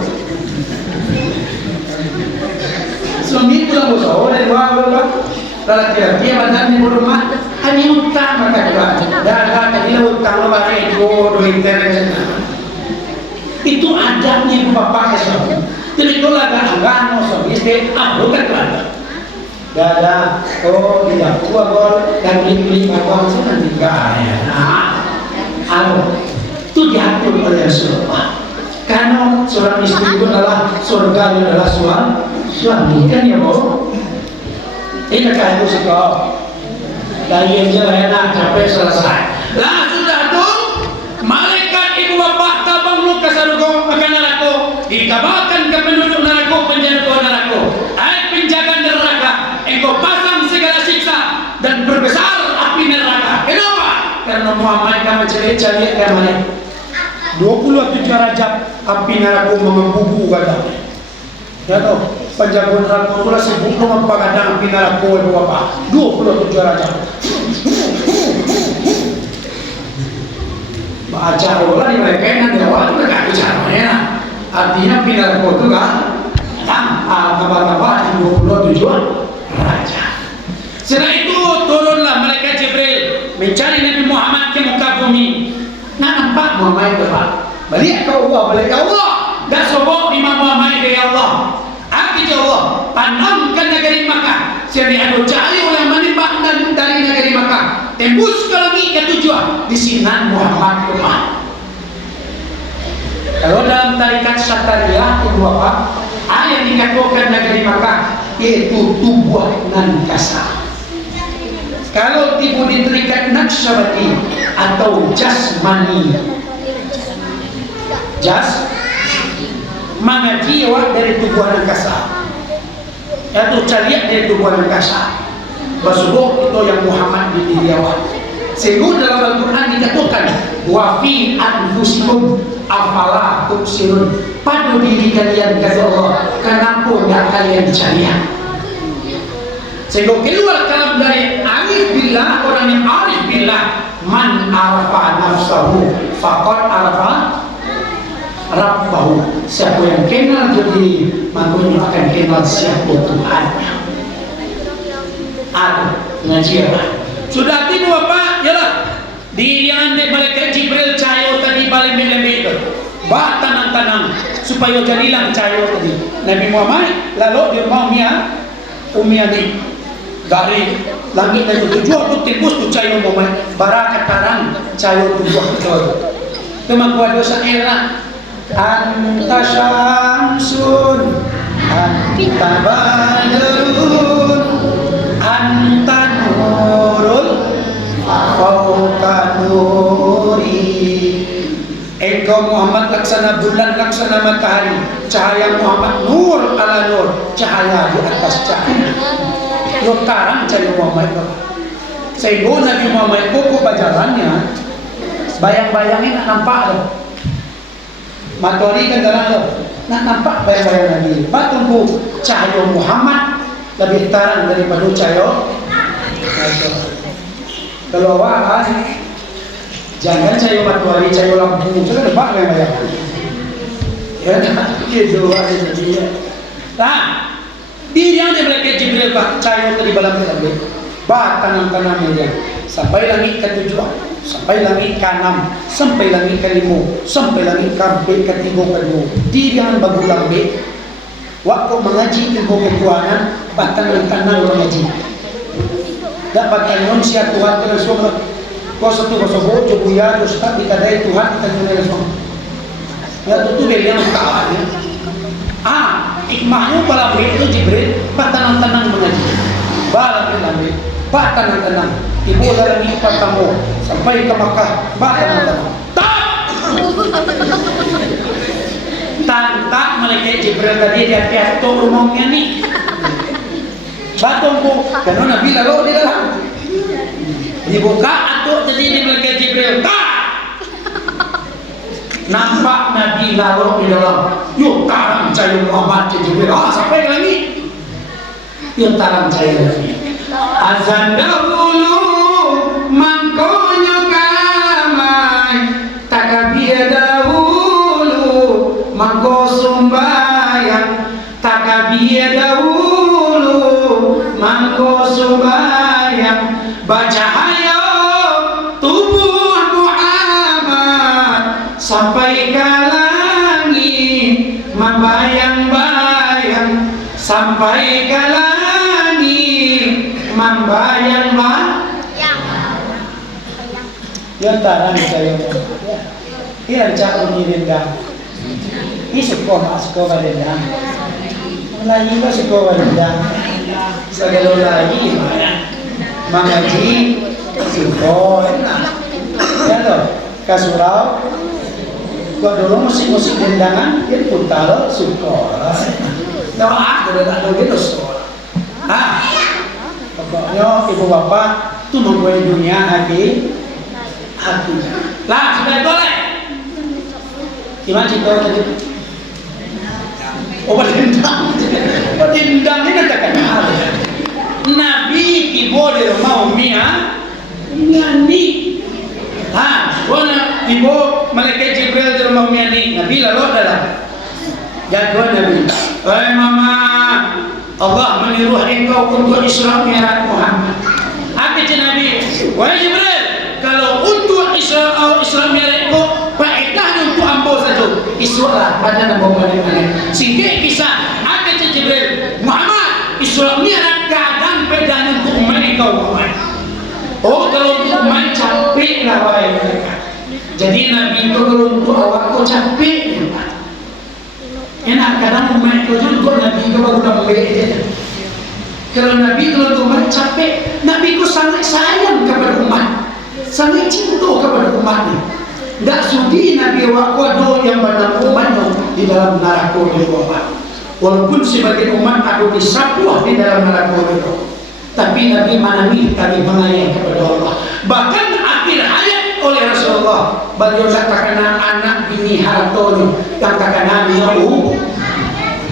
suami pulang bosau dari bawah kalau dia badan di rumah ani utang bakat dua dah tadi utang lo balik duit itu adabnya ibu bapak ya jadi kalau agak suami istri bukan keluarga dada tidak kuat dan beli bakwan itu nanti kaya itu diatur oleh Rasulullah karena seorang istri itu adalah surga adalah suami kan ya bu ini kaya itu sih kok dari aja enak capek selesai lah sudah tuh malaikat ibu bapak tabang lu ke surga akan neraka dikabarkan ke penduduk neraka penjaga neraka penjaga neraka engkau pasang segala siksa dan berbesar api neraka. Kenapa? Karena Muhammad kamu cari-cari kemarin 27 Rajab api neraka mengembubu kadang. Ya toh, penjaga neraka itu lah sibuk mempergadang api neraka ibu bapak. 27 derajat. Baca Allah di mereka yang di awal itu gak bicaranya. Artinya api neraka itu kan kabar-kabar 27 derajat. Setelah itu turunlah malaikat Jibril mencari Nabi Muhammad ke muka bumi. Nak nampak Muhammad itu Pak? Balik ke Allah, balik ke Allah. Dah sobok Imam Muhammad ya Allah. Api Allah tanamkan negeri Makkah. Jadi anu cahaya oleh menembak dan dari negeri Makkah. Tembus ke langit ke tujuan di sinan Muhammad Tuhan. Kalau dalam tarikat Syatariah itu apa? Ayat dikatakan negeri Makkah yaitu tubuh nan kasar. Kalau tipu di terikat naksabati atau jasmani, mana jiwa dari tubuh angkasa atau cariat dari tubuh angkasa basuh itu yang Muhammad di diri awak. Sehingga dalam Al-Quran dikatakan wa fi anfusikum afala tubsirun, pada diri kalian kata Allah kenapa tidak kalian cariat. Sehingga keluar kalam dari arif billah, orang yang arif billah, man arafa nafsahu faqad arafa Rabbahu. Siapa yang kenal jadi makanya akan kenal siapa Tuhannya. Ada ngaji apa? Sudah tiba apa? Yalah. Di yang malaikat Jibril cahaya tadi balik itu. Bah tanam-tanam supaya jadilah cahaya tadi. Nabi Muhammad lalu dia mau umia ni dari langit dan tujuan tu tembus tu cahaya Muhammad. Barakat tarang cahaya tujuan tu. Teman kuat dosa era. Anta syamsun anta badrun anta nurul fauqa nuri. Engkau Muhammad laksana bulan, laksana matahari. Cahaya Muhammad nur ala nur, cahaya di atas cahaya. Yung tarang cahaya Muhammad. Sehingga Nabi Muhammad koko bajarannya bayang-bayangin nak nampak loh. Matahari kan dalam nak nampak bayang-bayang Nabi. Tunggu cahaya Muhammad lebih terang daripada cahaya. Kalau awak jangan cahaya matahari, cahaya lampu, jangan nampak bayang-bayang. Ya, itu ada dia. Nah, diri yang diberikan Jibril Pak cahaya dari balam Nabi. Bah tanam-tanam dia sampai langit ke tujuan. Sampai langit ke-6, sampai langit ke-5, sampai langit ke-4, ke-3, ke-2. Di yang bagu lambe waktu mengaji ilmu kekuanan batang-batang mengaji dapat tanyon siya Tuhan ka semua ko sa tuwa sa bojo buya ustad dikadai Tuhan kita nila semua ya tutu beliau kawan hikmahnya para itu Jibril batang-batang mengaji lambe batang-batang ibu dalam patamu sampai ke Makkah batang-batang tantak malaikat Jibril tadi dia piato rumahnya nih batong po gano'n Nabi laro di dalam dibuka ato jadi di malaikat Jibril nampak Nabi laro di dalam yuk tarang cahaya Muhammad Jibril sampai lagi yuk tarang cahaya Nabi azan dahulu mangkonyo kamay takabia dahulu mangko sumbayang takabia dahulu mangko sumbayang bacahaya tubuh Muhammad sampai ke langit membayang-bayang sampai ke langit membayang-bayang ya tarang saya iya cak unirinda ini sekolah rendang Melayu lah sekolah rendang segala lagi mengaji sekolah ya toh kasurau gua dulu musik-musik rendangan dia putar sekolah doa udah tak ada gitu sekolah pokoknya ibu bapak tuh membuat dunia hati lah sudah boleh Gimana cerita tadi? Oh berendam. Berendam ini nak kenal. Nabi ibu di rumah Ummiyah ni. Wana ibu malaikat Jibril di rumah Ummiyah ni. Nabi lalu dalam. Jaga Nabi. Wahai mama, Allah menyuruh engkau untuk Isra Mi'raj Muhammad. Apa cakap Nabi? Wahai Jibril, kalau untuk Isra Mi'raj itu faedahnya untuk ambo saja. Isra pada nama balik-balik. Sehingga kisah apa cakap Jibril? Muhammad, Isra Mi'raj kadang bedanya untuk umat engkau Muhammad. Oh kalau untuk umat capek lah wahai mereka. Jadi Nabi itu kalau untuk awak kau capek ya Pak. Enak kadang umat kau juga Nabi kau baru lembek je. Kalau Nabi kalau untuk umat capek, Nabi kau sangat sayang kepada umat, sangat cinta kepada umat ni. Tak sudi Nabi awak kau ada yang banyak umatnya di dalam neraka di bawah. Walaupun sebagian umat ada disapuah di dalam neraka itu. Tapi Nabi manami kami mengayang kepada Allah. Bahkan akhir hayat oleh Rasulullah, beliau katakan anak bini hartonya yang takkan Nabi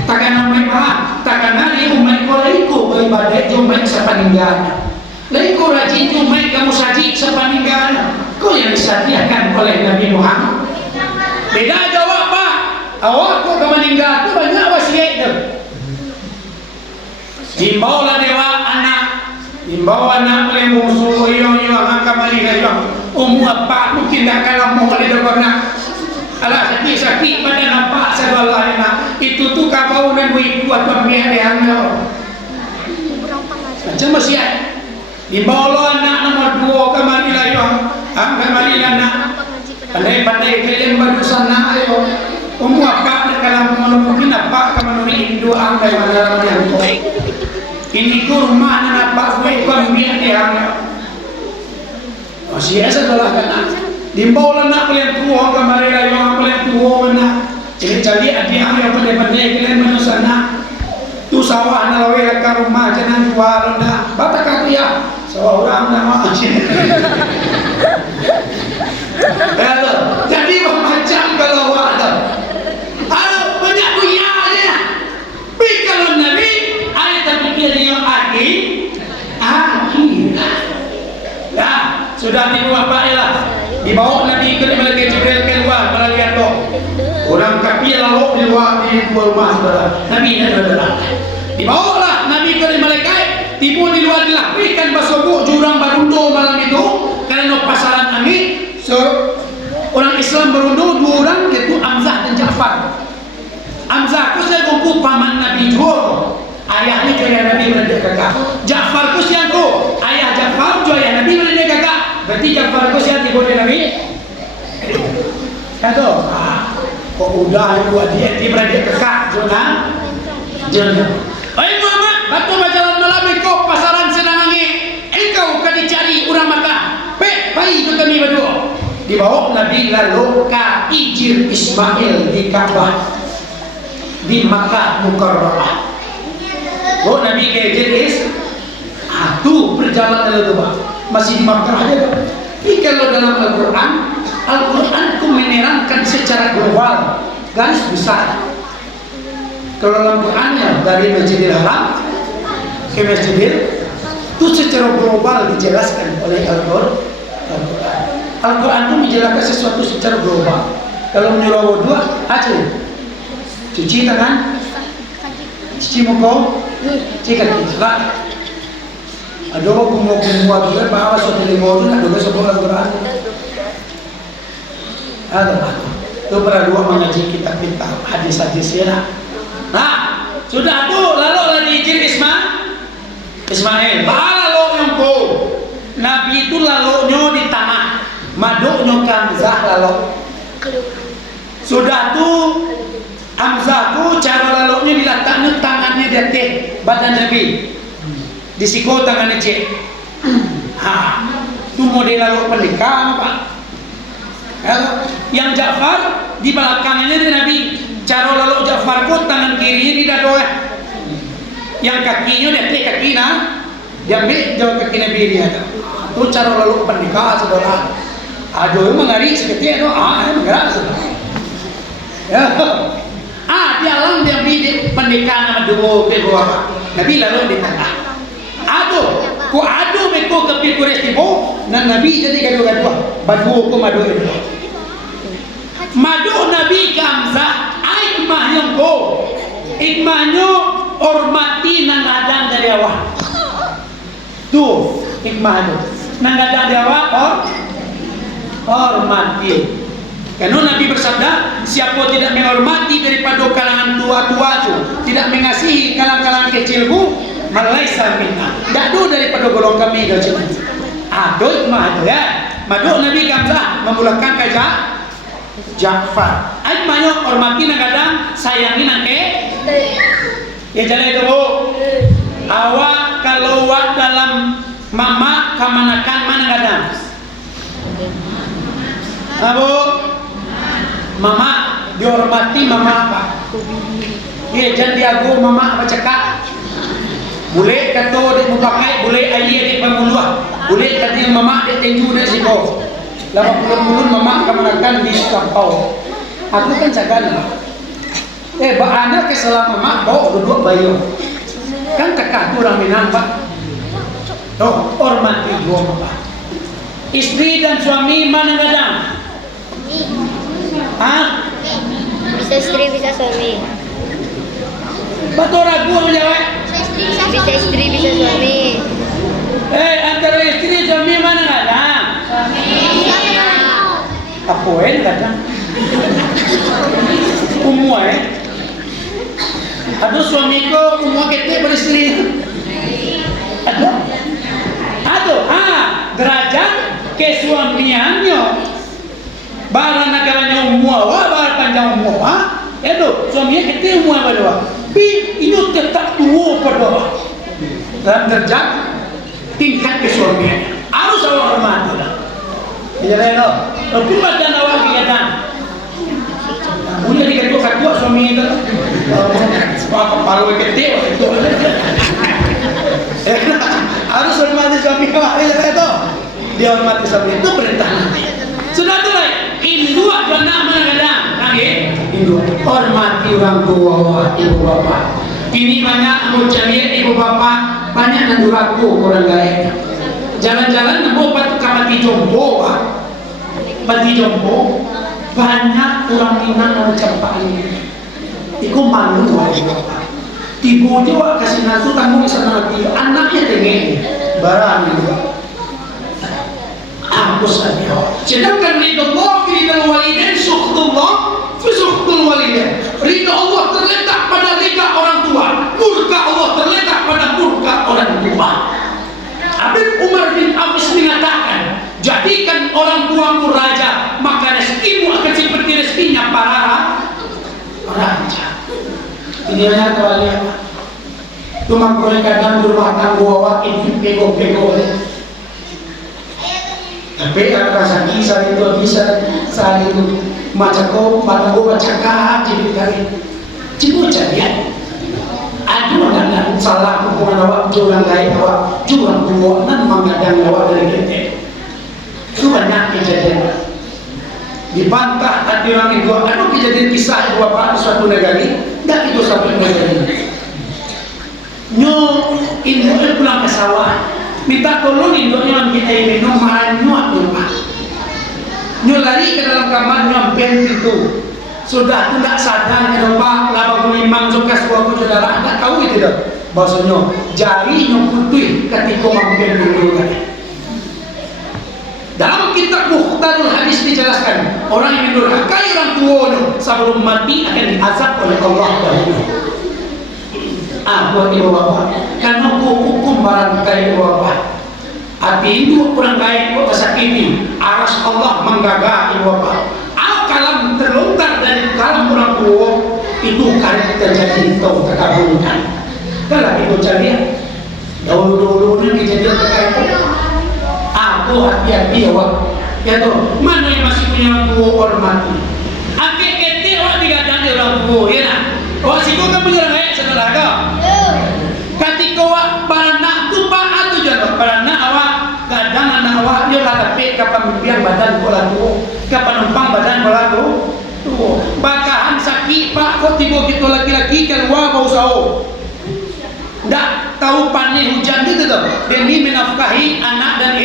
takkan mereka takkan Nabi umat kolaiku beribadah umat sepaninggalnya. Laiko rajin umat kamu saji sepaninggalnya. Kau yang disadiakan oleh Nabi Muhammad. Beda jawab Pak. Awak kau kemeninggal tu banyak wasiat tu. Dibawalah dewa anak, dibawa anak oleh musuh yang angkat balik yang apa mungkin tak kalah mohon oleh nak alah sakit pada nampak segala nak itu tu kau dan ibu atau pihak yang macam masih dibawa anak nomor 2 kemari lah yang kemari anak pandai-pandai kalian baru sana ayo apa kalau mungkin apa kamu Indo angkai mana yang baik ini tu rumah anak apa gue pihak yang masih esa adalah kan dibawa anak kalian tua kemari lah yang kalian tua mana ini jadi adik yang pandai-pandai kalian mana sana tu sawah anak lawe ke rumah jangan jual anda bapak kaki ya sawah orang nama jadi macam kalau ada banyak punya aja tapi kalau Nabi ayat terpikir yang akhir sudah dibawa Pak Elah dibawa Nabi ke malaikat Jibril keluar melalui doa orang kafir lalu di luar rumah saudara Nabi adalah dibawalah Nabi ke malaikat tiba di luar dilapihkan basobuk jurang barundo malam itu karena pasaran angin orang Islam barundo 2 orang yaitu Hamzah dan Ja'far. Hamzah itu saya kumpul paman Nabi juga ayahnya juga Nabi berada kakak. Ja'far itu siangku ayah Ja'far juga ayah Nabi berada kakak. Berarti Ja'far itu siang tiba Nabi kata kok udah dia berada kakak zona oi Muhammad batu majalan malam engkau pasaran senang angin engkau kan dicari orang Makkah bayi itu kami berdua dibawa Nabi lalu ke Ijir Ismail di Ka'bah di Makkah Mukarramah. Oh Nabi ke Ijir itu perjalanan itu Pak masih di Makkah aja Pak. Tapi kalau dalam Al-Quran itu menerangkan secara global garis besar. Kalau dalam Qurannya dari Masjidil Haram ke Masjidil itu secara global dijelaskan oleh Al-Quran. Al-Quran itu menjelaskan sesuatu secara global. Kalau menyuruh wudhu, aja cuci tangan, cuci muka, cuci kaki. Ada kumur-kumur juga bahawa suatu lima itu ada sebuah Al-Quran. Ada itu para dua mengaji kitab-kitab hadis-hadis ya. Nah, sudah tuh lalu lagi Ijir Ismail. Lalu yang Nabi itu lalunya di tanah. Maduknya Hamzah lalu sudah tuh Hamzah tuh cara lalunya diletakkan tangannya di atas badan Nabi disiko tangannya cek itu model lalu pernikahan Pak yang Ja'far di belakangnya di Nabi cara lalu Ja'far pun tangan kirinya di dada yang kakinya di atas kaki diambil jauh kaki Nabi dia itu cara lalu pernikahan saudara. Aduh mengari seketika itu menggerak mekana maduo ke bawa. Nabi lalu di tengah. Ado, ku ado meko ke pikures tibo, nan Nabi jadi gaduh-gaduh. Baduo ku madu itu. Madu Nabi Kamza, ikmah yang ko, ikmahnya hormati nang adang dari awak. Tuh, ikmah itu. Nang adang dari awak, hormati. Karena Nabi bersabda, siapa tidak menghormati daripada kalangan tua-tua itu, tidak mengasihi kalangan-kalangan kecilku, malaisa minna. Tak do daripada golong kami dah cuma. Aduh madu ya. Madu Nabi Kamza memulakan kajak Ja'far. Ai banyak hormati nang kadang sayangi nang ke. Ya jalan itu bu. Awak kalau awak dalam mama kamanakan mana kadang. Abu mama dihormati mama apa? Dia jadi aku mama apa cakap? Boleh kata dia mubakai, boleh ayah dia pemuluh, boleh kata mama dia tenju dia siko. Lama pulun mama kamanakan di kampau. Aku kan cakap anak kesalah mama bawa duduk bayu. Kan cakap orang Minang pak. Tuh hormati dua mama. Istri dan suami mana kadang? Hah? Bisa istri, bisa suami. Betul ragu menjawab. Bisa istri, bisa suami. Antara istri suami mana kadang? Apoen kadang. Umur Aduh suamiku umur kita beristri. Aduh, derajat kesuamiannya. Bara nagaranya umur, bara panjang umur, Itu suaminya kita umur berapa? Ini tetap tua pada dalam derajat tingkat kesuamian. Harus awak hormati lah. Jadi tapi badan awak kelihatan. Punya diketua suami itu. Paru kecil itu. Harus hormati suami awak itu. Dia hormati suami itu perintah. Sudah tu lah. Hindu anak mana kadang? Hindu hormati orang tua, ibu bapa. Ini banyak mucamir ibu bapa, banyak nanduraku orang lain. Jalan-jalan nemu pati jompo, pati jompo. Banyak orang Minang yang campak ini. Iku malu tuh ibu bapa. Tibu dia kasih natu tanggung sana nanti anaknya tengah barang itu. Hapus saja. Sedangkan ridha Allah fi ridha walidain, sukhtullah fi sukhtul walidain. Ridha Allah terletak pada ridha orang tua, murka Allah terletak pada murka orang tua. Habib Umar bin Abis mengatakan, jadikan orang tuamu raja, maka rezekimu akan seperti rezekinya para raja. Ini hanya kalian. Cuma kadang rumah tangga awak ini pego-pego. Tapi rasa kisah itu bisa saat itu macam kau cakap jadi kali cipu carian aduh dan salah hubungan awak curang lain awak curang hubungan mengadang awak dari kita itu banyak kejadian dibantah hati orang itu. Aduh kejadian kisah dua pak di suatu negara tidak itu satu negara nyo induknya pulang ke sawah minta tolong induknya kita ini no marah nyuap nyo lari ke dalam kamar nyampen itu sudah tidak sadar ke depan laba memang suka suatu saudara tak tahu itu dah bahasanya jari nyo putih ketika mampen dulu kan. Dalam kitab Mukhtarul Hadis dijelaskan orang yang mendurhakai orang tua sebelum mati akan diazab oleh Allah dahulu. Buat ibu bapa karena hukum barangkali ibu bapa hati itu kurang baik kok tersakiti aras Allah menggagal ibu bapa kalam terlontar dari kalam orang tua itu karena terjadi tahu terkabulkan kalau itu cari dahulu ini kejadian terkait aku hati-hati awak ya tuh mana yang masih punya orang tua hormati akhir kete awak digadang orang tua ya nak awak siku kan punya rakyat saudara kau ketika awak beranak tu pak atau jodoh beranak awak kadang anak awak dia lagi kapan biang badan bola tu kapan numpang badan bola tu bakahan sakit pak kok tiba gitu laki-laki lagi keluar bau sao. Tak tahu panen hujan gitu tuh. Demi menafkahi anak dan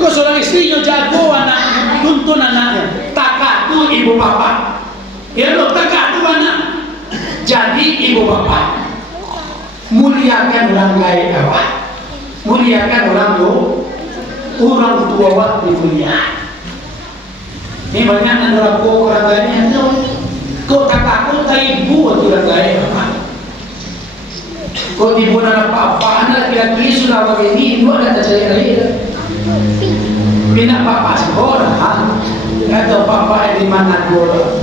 kau seorang istri yang jago anak, tuntun anaknya. Takak tu ibu bapa. Ya lo takak tu anak. Jadi ibu bapa muliakan orang lain awak. Muliakan orang tua awak dimuliakan. Ini banyak orang lainnya tu. Kau takak tu ibu tu orang lain awak. Kau ibu nak apa anak laki-laki sudah begini, dua dah tercari lagi. Bina papa sekolah, atau papa di mana dua.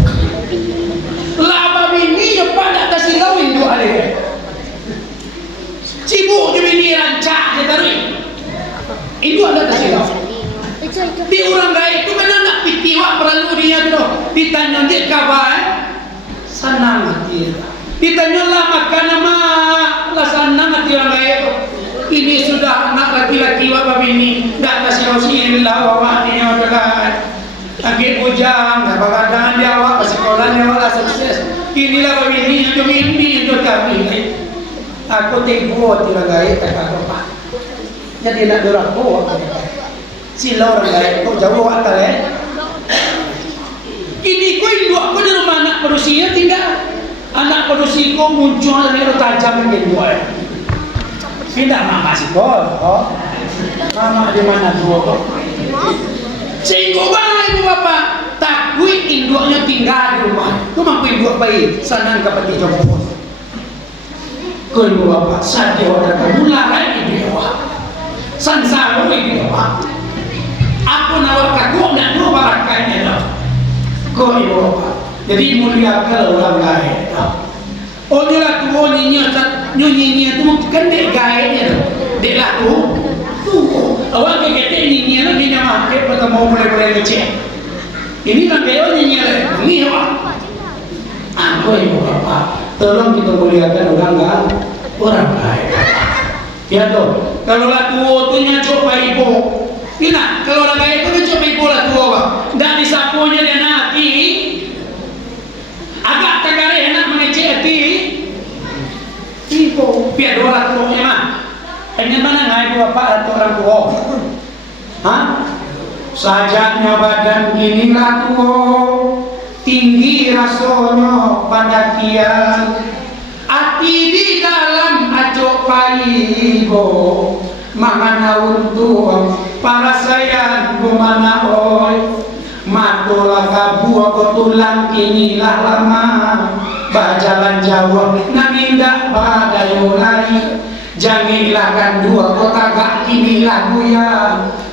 Lama bini yang pada kasih lawin dua hari. Cibu je bini rancak dia tarik. Itu ada kasih lawin. Di orang lain tu kan nak pitiwak perlu dia tu. Ditanya dia kabar, senang hati. Ditanya lah makan mak, lah senang hati orang lain tu. Ini sudah anak laki-laki bapak bini, dah kasih Rasulullah awak ni adalah lagi ujang, bagadang dia awak sekolah dia awak sukses. Inilah bapak bini itu mimpi itu kami. Aku tiba tidak gaya tak apa. Jadi nak dorako, sila orang gaya, kau jauh awak tak Ini kau induk aku di rumah anak manusia tinggal. Anak manusia kau muncul dari tajam yang kedua. Tidak mama sekolah, mama di mana dua? Sehingga ibu bapa takut induknya tinggal di rumah. Kau mampu induk baik, senang kapati jompo. Kau ibu bapa saja orang kemularan ibu bapa, sansara ibu bapa. Aku nawar kagum dan dua barakahnya dah. Kau ibu bapa, jadi muliakan orang lain. Oh dia lah tu, oh nyinya tu kan dek gaya tu, dek lah tu, awak kata nyinya lagi nama, dia pada mau mulai ngecek. Ini kan gaya nyinya leh, ni awak. Aku ibu bapa, tolong kita muliakan orang lain. Ya tu, kalau lah tu nyacok pak ibu, ina kalau lah gaya tu nyacok pak ibu lah tu awak, dah disapunya dia nanti. Agak tegari enak mengecek hati. Ibu biar orang tua emang. Pengen mana ngai bapak atau orang tua? Hah? Sajaknya badan inilah tua, tinggi rasanya pendakian. Hati di dalam acok paibo, mangana untuk para sayang kumana oi. Matola kabu aku tulang inilah lama bajalan Jawa namindak badayolai jangilah kan dua kota gak inilah buya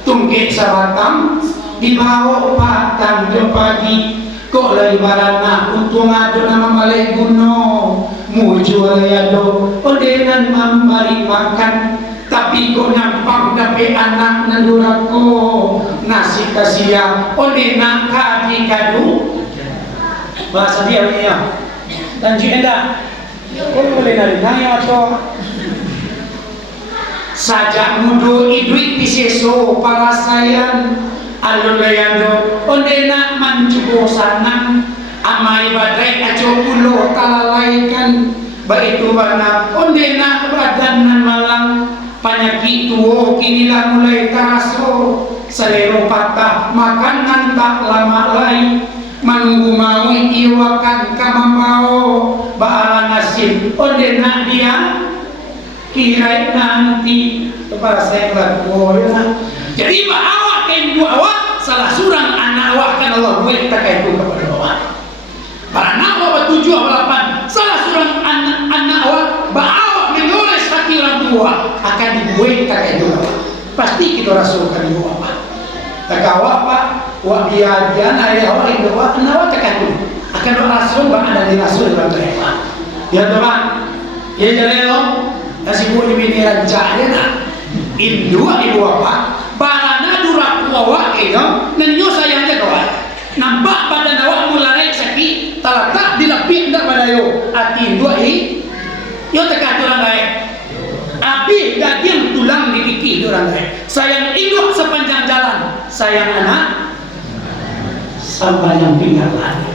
tungkik sabatam dibawa patang jo pagi kok lagi barana untung ada nama malai guno muju layado odenan membari makan tapi kok nyampang dapat anak nandurako nasi kasia oleh nak kaki kadu bahasa dia ni ya dan jenda boleh nari naya atau sajak mudo iduit piseso para sayang aluleyando oleh nak manjubo sanang amai badai aco ulo talalaikan baitu bana oleh nak badan nan malang penyakit tuo kinilah mulai taraso selero patah makanan tak lama lagi menunggu mau iwakan kamambao baala nasib oleh nak dia kira nanti kepada saya berlaku jadi awak kain bu awak salah surang anak awak kan Allah buat tak itu kepada awak para anak awak bertujuh awak salah surang anak awak awak menulis hati orang tua akan dibuat tak itu pasti kita rasulkan ibu apa tak awak pak wak dia ayah awak itu awak awak tak itu akan rasul bang ada di rasul orang tua ya teman ya jadi lo nasi buat ini rancaknya nak ibu apa barana durak awak itu nenyo sayangnya kawan nampak badan awak mulai sakit tak dilapik tak pada yo hati dua yo tekan orang lain api daging tulang di kiki orang lain sayang induk sepanjang jalan sayang anak sampai yang tinggal lagi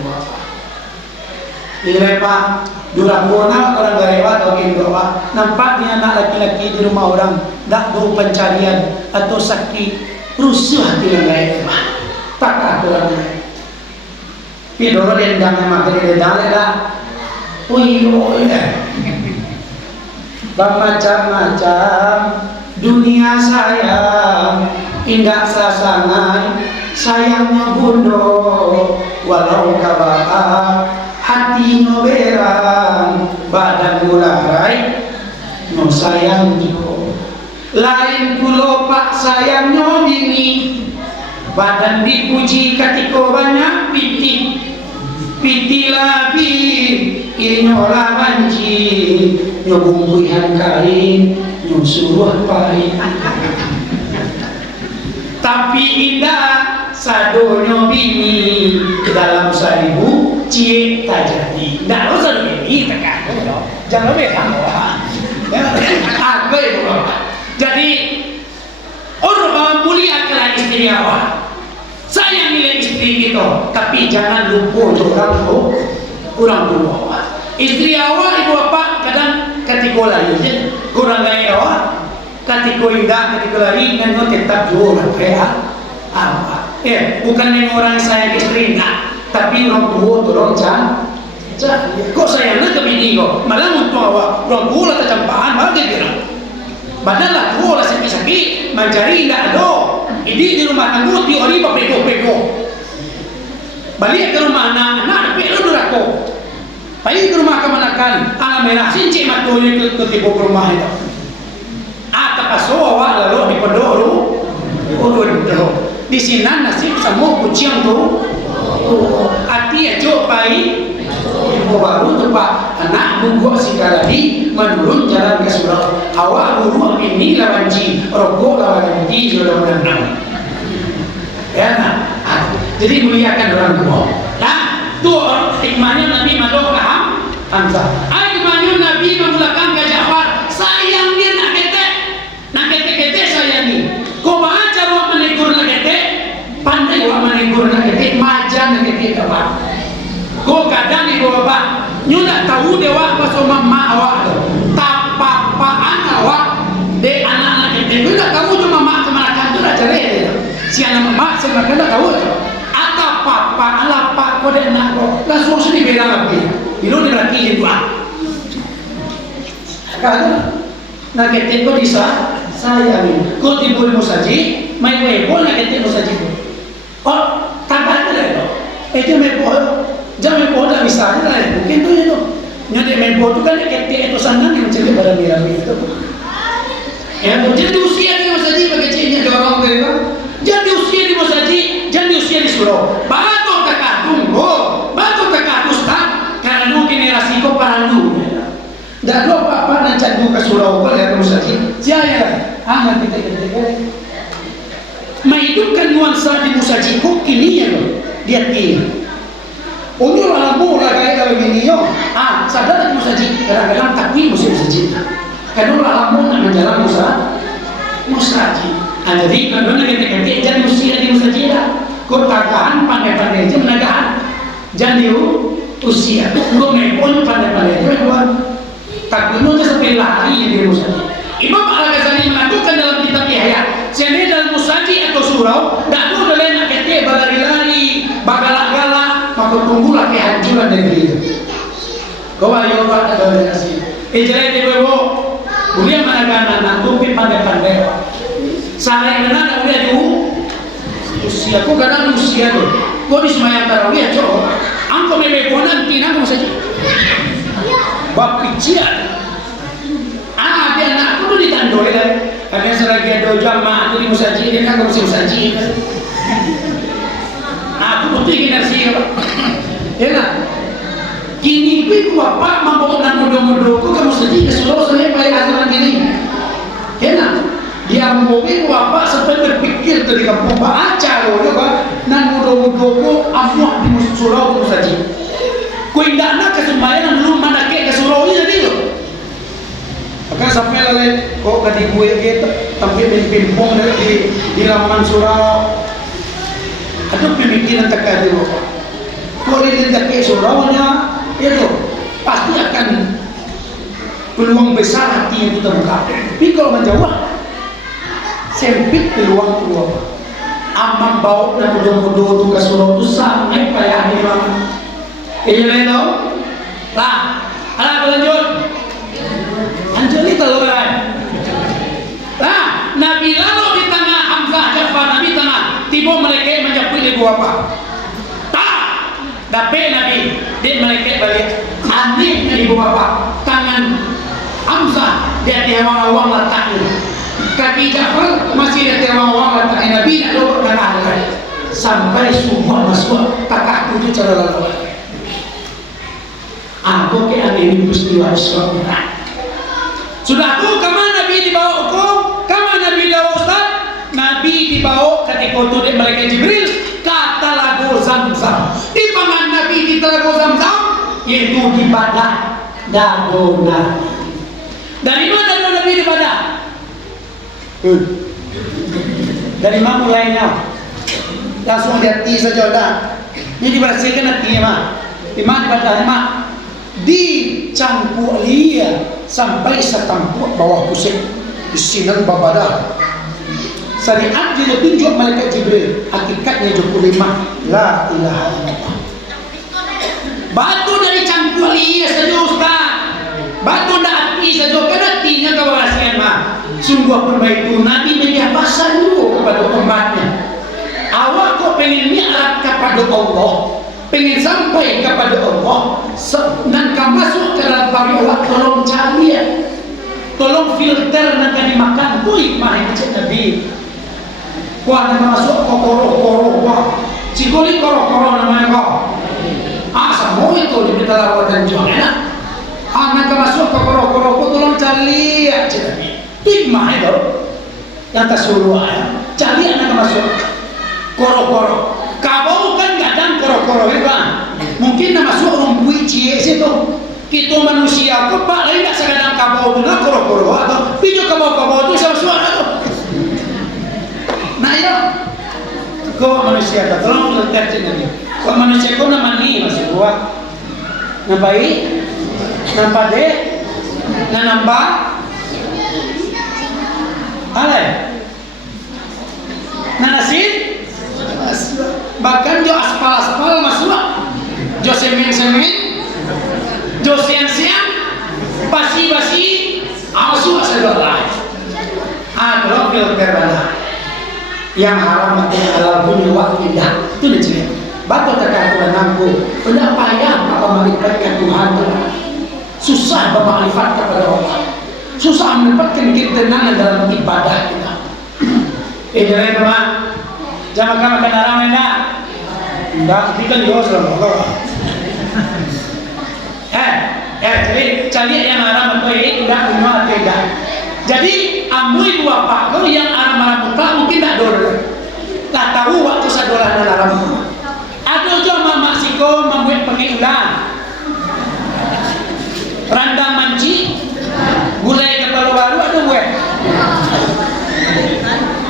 ini pak Durangona orang garewa atau gindoa. Nampak dia anak laki-laki di rumah orang tak do pencarian atau sakit rusuh hati orang garewa. Tak ada orang lain. Pidoro dendang memang kena dendang lah. Bermacam-macam dunia sayang, indah sasangai sayangnya bundo, walau kabah hatinya berang, badan mularai no sayang jo. Lain pulo pak sayangnya bini, badan dipuji katiko banyak piti labi inyola banci nyobungkuihan kain nyusuruh pahin. Tapi indah sadonyo bini dalam 1000 cie tak jadi. Nggak usah bini tekan jangan lebih sama apa itu bapak. Jadi orang muliakanlah istri awak, sayangilah istri kita, tapi jangan lupa orang tua. Istri awak ibu bapak kadang ketika lahir kurang gaya awak, ketika indah ketika lahir dengan tetap jual kayak apa? Bukan dengan orang sayang istri enggak, tapi orang tua tolong jangan. Kok sayangnya ke bini kok, malah untuk awak orang tua lah kecampaan malah dia bilang. Badan lah tua lah sakit-sakit, mencari enggak ada. Ini di rumah tangga di ori pego-pego. Balik ke rumah anak-anak, pelo durako. Pergi ke rumah kemanakan, anak merah cincin matulnya ke tipe rumah itu. Atau pasowa lalu di Pedoro, di sini nasib sama kucing tu. Hati aja pai. Ibu baru tempat anak nunggu sikaradi menurun jalan ke surau. Awak guru ini lawanci, rokok lawan di jodoh dan ya nah. Jadi muliakan orang tua. Nah, tu hikmahnya Nabi Madok Hamzah. Hikmahnya Nabi memulakan ke Ja'far. Sayang dia nak kete sayangi. Kau baca wak menegur nak kete, pandai wak menegur nak kete, majan nak kete kawan. Kau kadang ibu bapak, nyu nak tahu dia wak pasal mama awak tu, tapapaan awak de anak-anak kete. Nyu nak tahu cuma mak kemanakan tu dah cari dia. Si anak mak semakan dah tahu tu. Atau papa, alapa kau de anak kau, langsung sini bela lagi. Itu dia berarti itu kan? Nak kete kau bisa sayangi. Kau timbul musaji, main webo nak kete musaji. Oh, tak ada tu. Itu webo. Jangan main tak bisa aja lah, mungkin tu itu. Nyari main tu kan kete itu sangat yang mencari pada mirami itu. Jadi usia di masaji bagi cinya dorong ke itu. Jadi usia di masaji, jadi usia di surau. Batu kakatung, batu kakatus tak. Karena mungkin generasi kau parandu. Dah dua apa nak cari ke surau kau lihat masaji. Siapa? Anak kita. Menghidupkan nuansa di masaji kau kini ya dia tinggal. Unjuk alammu lah kaya kalau begini yo. Sadar tak musaji. Kadang-kadang takwi musaji. Kadang alammu nak menjalan musaji. Jadi kadang-kadang ketik-ketik jadi usia di musaji dah. Kau tahan pandai-pandai je menagahan. Jadi usia. Kau mepon pandai-pandai je buat. Takwimu je sampai lari di musaji. Imam Al-Ghazali menentukan dalam kitab Ihya. Sini dalam musaji atau surau, tak ada lain nak ketik berlari-lari, bagalak-galak. Maka tunggulah kehancuran negeri itu. Kau ayo pak ada kasih. Jadi di bawah, boleh mana anak tumpi pandai-pandai. Sarai mana boleh di usia. Kau kadang usia tu. Kau di semayang tarawih aja. Angkau mebeko nanti nak saja. Bab kecil. Dia anakku tu ditandoi lah. Kadang selagi ada jamaah tu di musaji dia nak mesti musaji. Aku betul generasi apa? Ya kan? Kini ku bapak mampu nak mudo-mudo ku kamu sedih ke Solo saya paling aturan gini. Ya kan? Dia mungkin bapak sampai berpikir dari kampung baca loh, ya kan? Nak mudo-mudo ku amuah di Solo ku saja. Ku indah nak kesembahyang belum mana ke Solo ini jadi loh. Maka sampai lalai kok kadi gue gitu tampil pimpong di laman surau. Ada pemikiran tak ada bapak. Kau ini tak ke suraunya, itu pasti akan peluang besar hati yang kita buka. Tapi kalau menjauh, sempit peluang. Amang bau dan bodoh-bodoh tu kasuruh tu sangat payah ni memang. Iya tahu? Lah, ala lanjut. Lanjut ni tahu kan? Lah, Nabi lalu di tengah Hamzah Ja'far Nabi tengah tiba malaikat menjapui dia gua apa? Tak. Dapat Nabi dia malaikat balik. Anehnya ibu bapa tangan Hamzah dia tiawang-awang letaknya. Kaki Ja'far masih dia tiawang-awang letaknya. Nabi nak duduk tengah lagi. Sampai semua masuk takah tujuh cara lalu. Aku ke aneh peristiwa Isra Mi'raj. Sudah tu kemana Nabi dibawa hukum? Kemana Nabi dibawa Ustaz? Nabi dibawa ketika itu dia malaikat Jibril ke Talago Zamzam. Di mana Nabi di Talago Zamzam? Yaitu di Badah Dado Nabi. Dari mana Dado Nabi di Badah? Dari mana mulainya? Langsung hati saja dah. Ini dibersihkan hatinya mak. Di mana di Badah mak? Di Cangkuk Lia sampai setampuk bawah pusing di sinan babadah. Syariat dia tunjuk malaikat Jibril, hakikatnya 25 la ilaha illallah. Batu dari Cangkuk Lia saja Ustaz. Batu dah hati saja kan hatinya kewasian mah. Sungguh perbaik itu Nabi menyampaikan dulu kepada umatnya. Awak kok pengen mi'raj kepada Allah, pengen sampai kepada Allah, dan kamu masuk ke dalam bagi Allah, tolong cari ya, tolong filter nak dimakan tu hikmah yang cik Nabi. Wah nak masuk ke koro-koro, wah cikoli koro-koro namanya kau. Semua itu diminta lawat dan jual enak. Nak masuk ke koro-koro, tolong cari ya cik Nabi. Itu hikmah itu yang tak suruh ya. Cari nak masuk koro-koro. Kau kan kadang koro-koro kan, mungkin nak masuk rumpui cie situ. Kita manusia kok pak lain tak sekadang kabau tu nak koro-koro atau pijo kabau tu sama suara tu. Nah ya, kau manusia tak tolong filter ni. Kau manusia kau nama ni masih buat, nampai, nampak deh, nampak, alay, nanasin. Bahkan jo aspal-aspal masuk, jo semen-semen, jo siang-siang, basi-basi, masuk sedolah. Kalau filter mana yang haram atau halal punya waktu dah, itu dia cerita. Batu takkan Tuhan mampu, tidak payah apa melibatkan Tuhan Tuhan. Susah bermakrifat kepada Allah, susah mendapatkan ketenangan dalam ibadah kita. Jangan teman. Jangan makan haram enggak? Enggak, tapi kan juga selama Allah. Jadi cari yang haram atau enggak punya tidak. Jadi amui dua pak, kalau yang haram mutlak mungkin tak dor. Tak tahu waktu sadolah dan haram. Ada juga mama siko membuat pakai ulang. Randang manci, gulai kepala baru ada buat.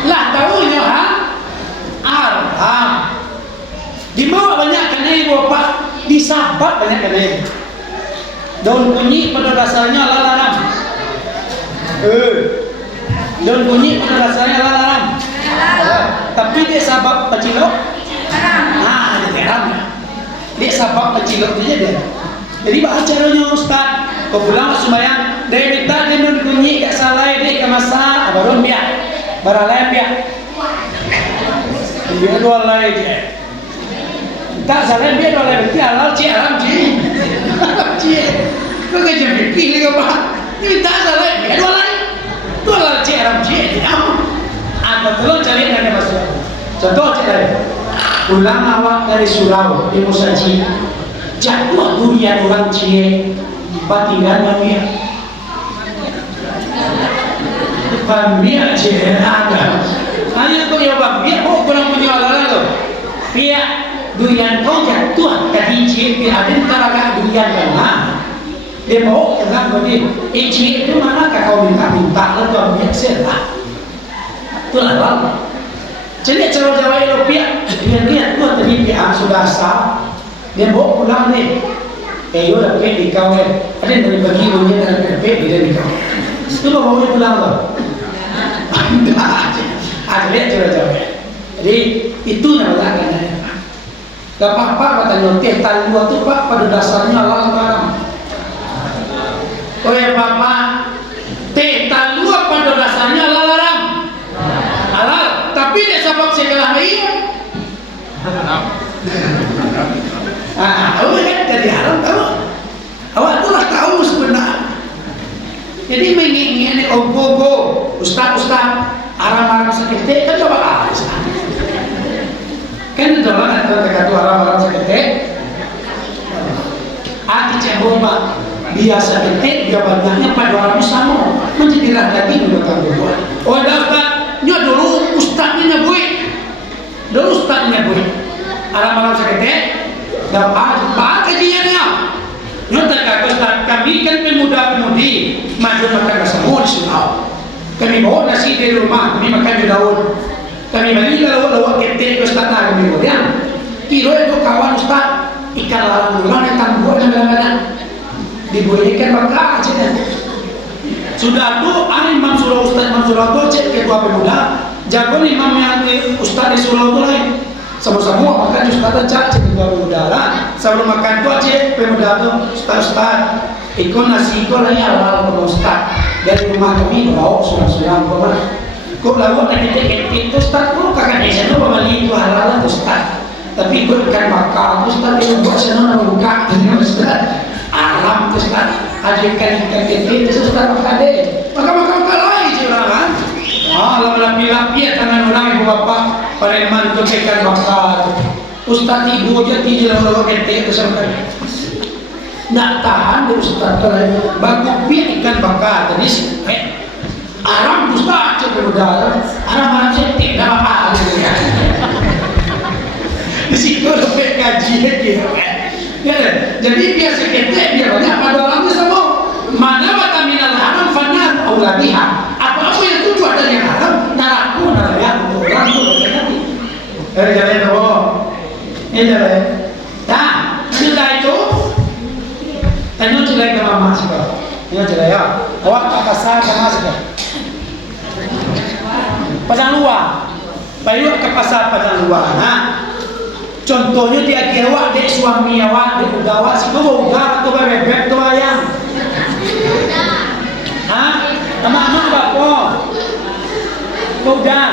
Lah tahunya haram. Dibawa banyak kanai bapak, disabat banyak kanai. Daun kunyit pada dasarnya lalaram. Daun kunyit pada dasarnya lalaram. Tapi dia sabab pecilok. Dia haram. Dia sabab pecilok dia dia. Jadi baca caranya Ustaz. Kau pulang sembahyang, dia minta dia daun kunyit kat salai dia ke masak, baru biar. Baralai biar. Biar dua lagi je. Tak salah biar dua lagi. Biar halal cik haram cik. Cik. Kau kerja pilih ke apa? Ini tak salah biar dua lagi. Dua lagi cik haram cik. Apa tolong cari nak masuk. Contoh cik lagi. Pulang awak dari surau di Musaji. Jatuh durian orang cik. Batingan mamia. Mamia cik ada. Hanya kau yang biar kau kurang punya alalan tu. Biar durian kau jatuh ke cik biar ada teraga durian yang mana. Dia mau kenal kau ni. Cik itu mana kau minta lalu kau biar serah. Tu lah. Jadi cara Jawa itu biar lihat tu tadi biar sudah sah. Dia bawa pulang ni. yo dapat di kau ada dari bagi punya dapat di kau. Itu bawa itu lah. Ada coba. Jadi itu namanya kan. Gak apa-apa katanya teh talua tu pak pada dasarnya halal haram. Oh ya bapak, teh talua pada dasarnya halal haram. Halal, tapi dia sebab segala iya. Awak kan jadi haram tahu. Awak itulah tahu sebenarnya. Jadi menginginkan ogogo, ustaz haram seketik kan coba alis. Kan itu lah antara kata haram seketik. Aki cemboba biasa ketik dia banyaknya pada orang sama menjadi radati mendatang buat. Oh daftarnya dulu ustaznya nyebut. Dulu ustaznya nyebut. Haram seketik. Dapat apa kajiannya? Nyata Ustaz, kami kan pemuda-pemudi maju makan semua di sunau. Kami bawa nasi dari rumah, kami makan di daun. Kami bagi lalu ketik Ustaz kami kemudian. Kilo itu kawan Ustaz ikan lalang duluan yang tangguh dan dibuatkan bakal aja kan. Sudah tu Imam Surau Ustaz Imam Surau tu cek ketua pemuda, jago imam yang Ustaz di Surau tu lain. Sama-sama makan Ustaz aja cek ketua pemuda lah. Sebelum makan tu aja pemuda tu Ustaz ikut nasi ikut lagi halal Ustaz dari rumah kami bawa sulam-sulam kau kok lalu ketik itu Ustaz kok kakak desa tu beli itu halal Ustaz. Tapi ikut ikan bakar Ustaz itu buat senang buka dengan Ustaz alam Ustaz ajakan ikan ketik itu Ustaz makan deh makan lain je orang kan. Lapi-lapi tangan orang ibu bapak pareman tu ikan bakar Ustaz ibu aja tidak lalu ketik itu sampai nak tahan dari Ustaz bagus pi ikan bakar tadi aram Ustaz cek berudara aram setik dah apa ya di situ lebih kaji gitu ya jadi biasa ketik dia banyak pada orang itu semua mana mata minal haram fanar auladiha apa-apa yang tujuan dari yang haram naraku narayak untuk orang itu jalan itu jalan nah sudah itu tanya jelek ke mama sekarang tanya jelek ya awak tak kasar sama sekarang padang luar bayu ke pasar padang luar nah contohnya dia kira dek suami awak dek ugawa si kau ugawa tu bebek tu ayam sama bapo udah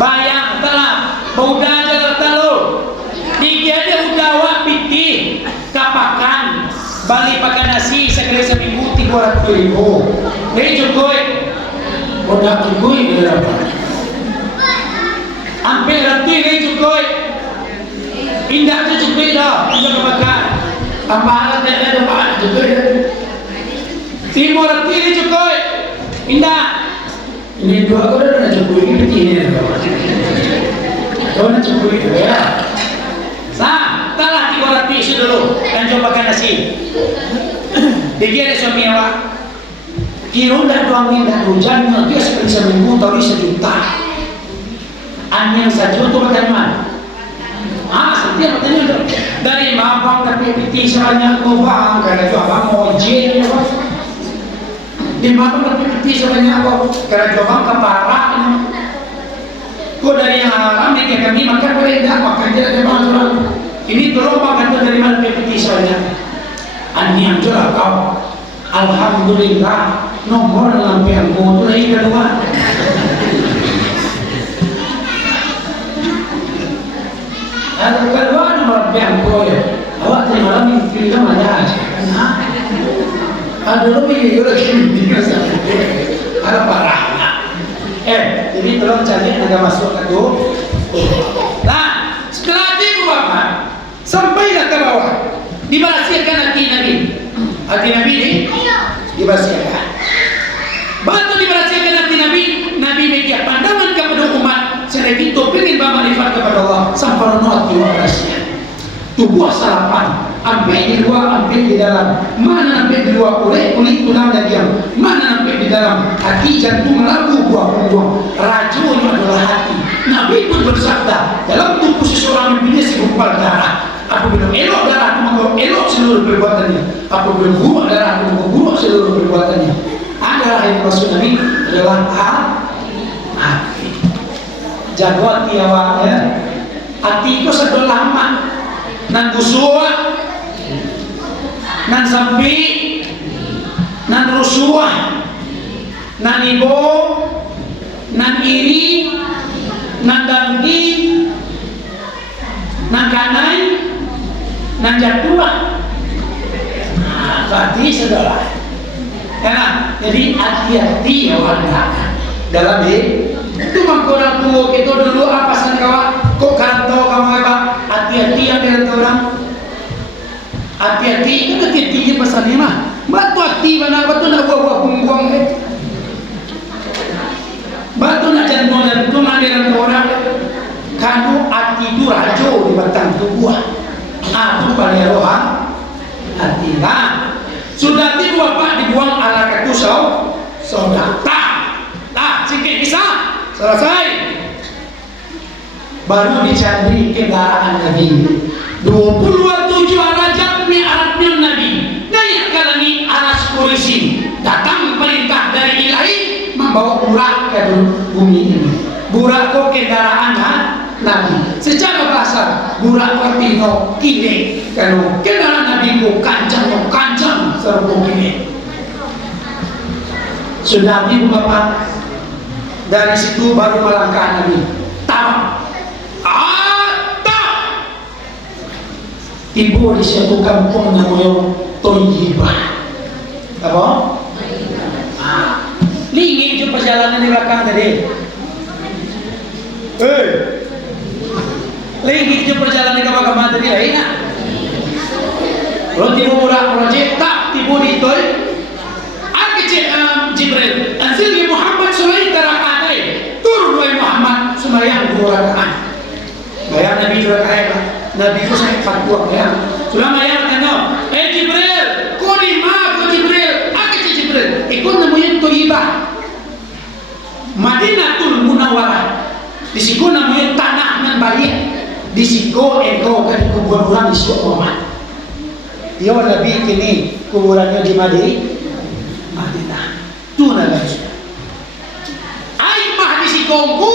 bayang telah udah jalan telur dia ugawa piti kapakan balik pakai nasi sekali seminggu 300.000 ini cukup udah cukup berapa hampir nanti ini cukup indah tu cukup dah indah kepakan tambah alat dan ada bahan cukup timur nanti ini cukup indah ini dua aku dah cukup ini begini dah cukup ya nah talah 300 dulu dan coba makan nasi dia ada suami awak kira dah 2 minggu dah hujan dia sekali seminggu tahu 1 juta yang saja tu makan mana setiap katanya dari mabang tapi piti sebanyak bang karena jual bang ojek di mabang tapi piti sebanyak karena jual bang keparak kok dari yang haram ni kami makan boleh tak makan tidak ada masalah ini tolong makan tu dari mana piti sebanyak yang jual kau alhamdulillah nomor lampian ku tu lagi kedua ada kedua nomor lampian ku ya awak terima lagi kita mana aja ada lebih juga ada parahnya jadi tolong cari agak masuk ke tu nah setelah itu bapak sampailah ke bawah diberasiakan hati Nabi ini diberasiakan bantu diberasiakan hati Nabi media pandangan kepada umat sedikit itu pengen bermanfaat kepada Allah sampai hati berasiakan tubuh sarapan ambil di luar ambil di dalam mana ambil di luar kulit tulang daging mana ambil di dalam hati jantung lagu buah-buah racunnya adalah hati Nabi pun bersabda dalam tubuh seseorang mempunyai segumpal darah apabila elok darah itu seluruh perbuatannya. Aku bergurau darah, aku bergurau seluruh perbuatannya. Adalah yang maksud Nabi adalah hati. Jago hati awaknya. Hati itu sedang lama. Nan busua, nan sampi, nan rusuah, nan ibo, nan iri, nan dangki, nan kanai, nan jatuh. Berarti saudara, ya, jadi hati-hati ya warga dalam itu orang tua kita dulu apa sangka kok kantau kamu apa hati-hati yang dengan orang hati-hati kan hati-hati pesannya mah batu hati mana batu nak buah-buah buang batu nak jantung dan tuh dengan orang kanu hati itu rajo di batang tubuh aku paling rohan hati lah sudah tiba Bapak dibuang ala ketusau sudah tak sikit bisa selesai baru dicari kendaraan Nabi 27 Rajab mi'rajnya Nabi naik kalani aras kursi datang perintah dari ilahi membawa burak ke bumi ini burak kok kendaraan Nabi secara bahasa burak artinya kini kalau kendaraan Nabi ku kancang serbu kini sudah ibu bapak dari situ baru melangkah Nabi tamak ibu di suatu kampung namanya Toyibah apa? Lingi itu perjalanan di belakang tadi lingi itu perjalanan ke belakang tadi lah ingat kalau tiba murah projek tak tiba di Toy Jibril anzilni Muhammad sulai tarakadai turun wahai Muhammad sembahyang 2 rakaat bayang Nabi 2 rakaat Nabi itu saya fatwa ya sudah bayang tanya Jibril kau di mana Jibril Jibril ikut namanya Toyibah Madinatul Munawwarah di situ namanya tanah nan balik di situ engkau kan kuburan orang di suatu Muhammad dia Nabi kini kuburannya di Madinah tuna guys ai mah di sikongku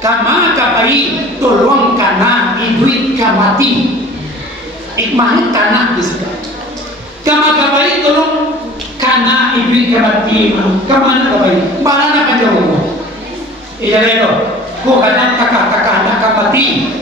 kama kapai tolong kana iduit kamati ikmah tanah di situ kama kapai tolong kana iduit kamati kamana kapai balana panjang iya lelo ko kadang kakak nak kamati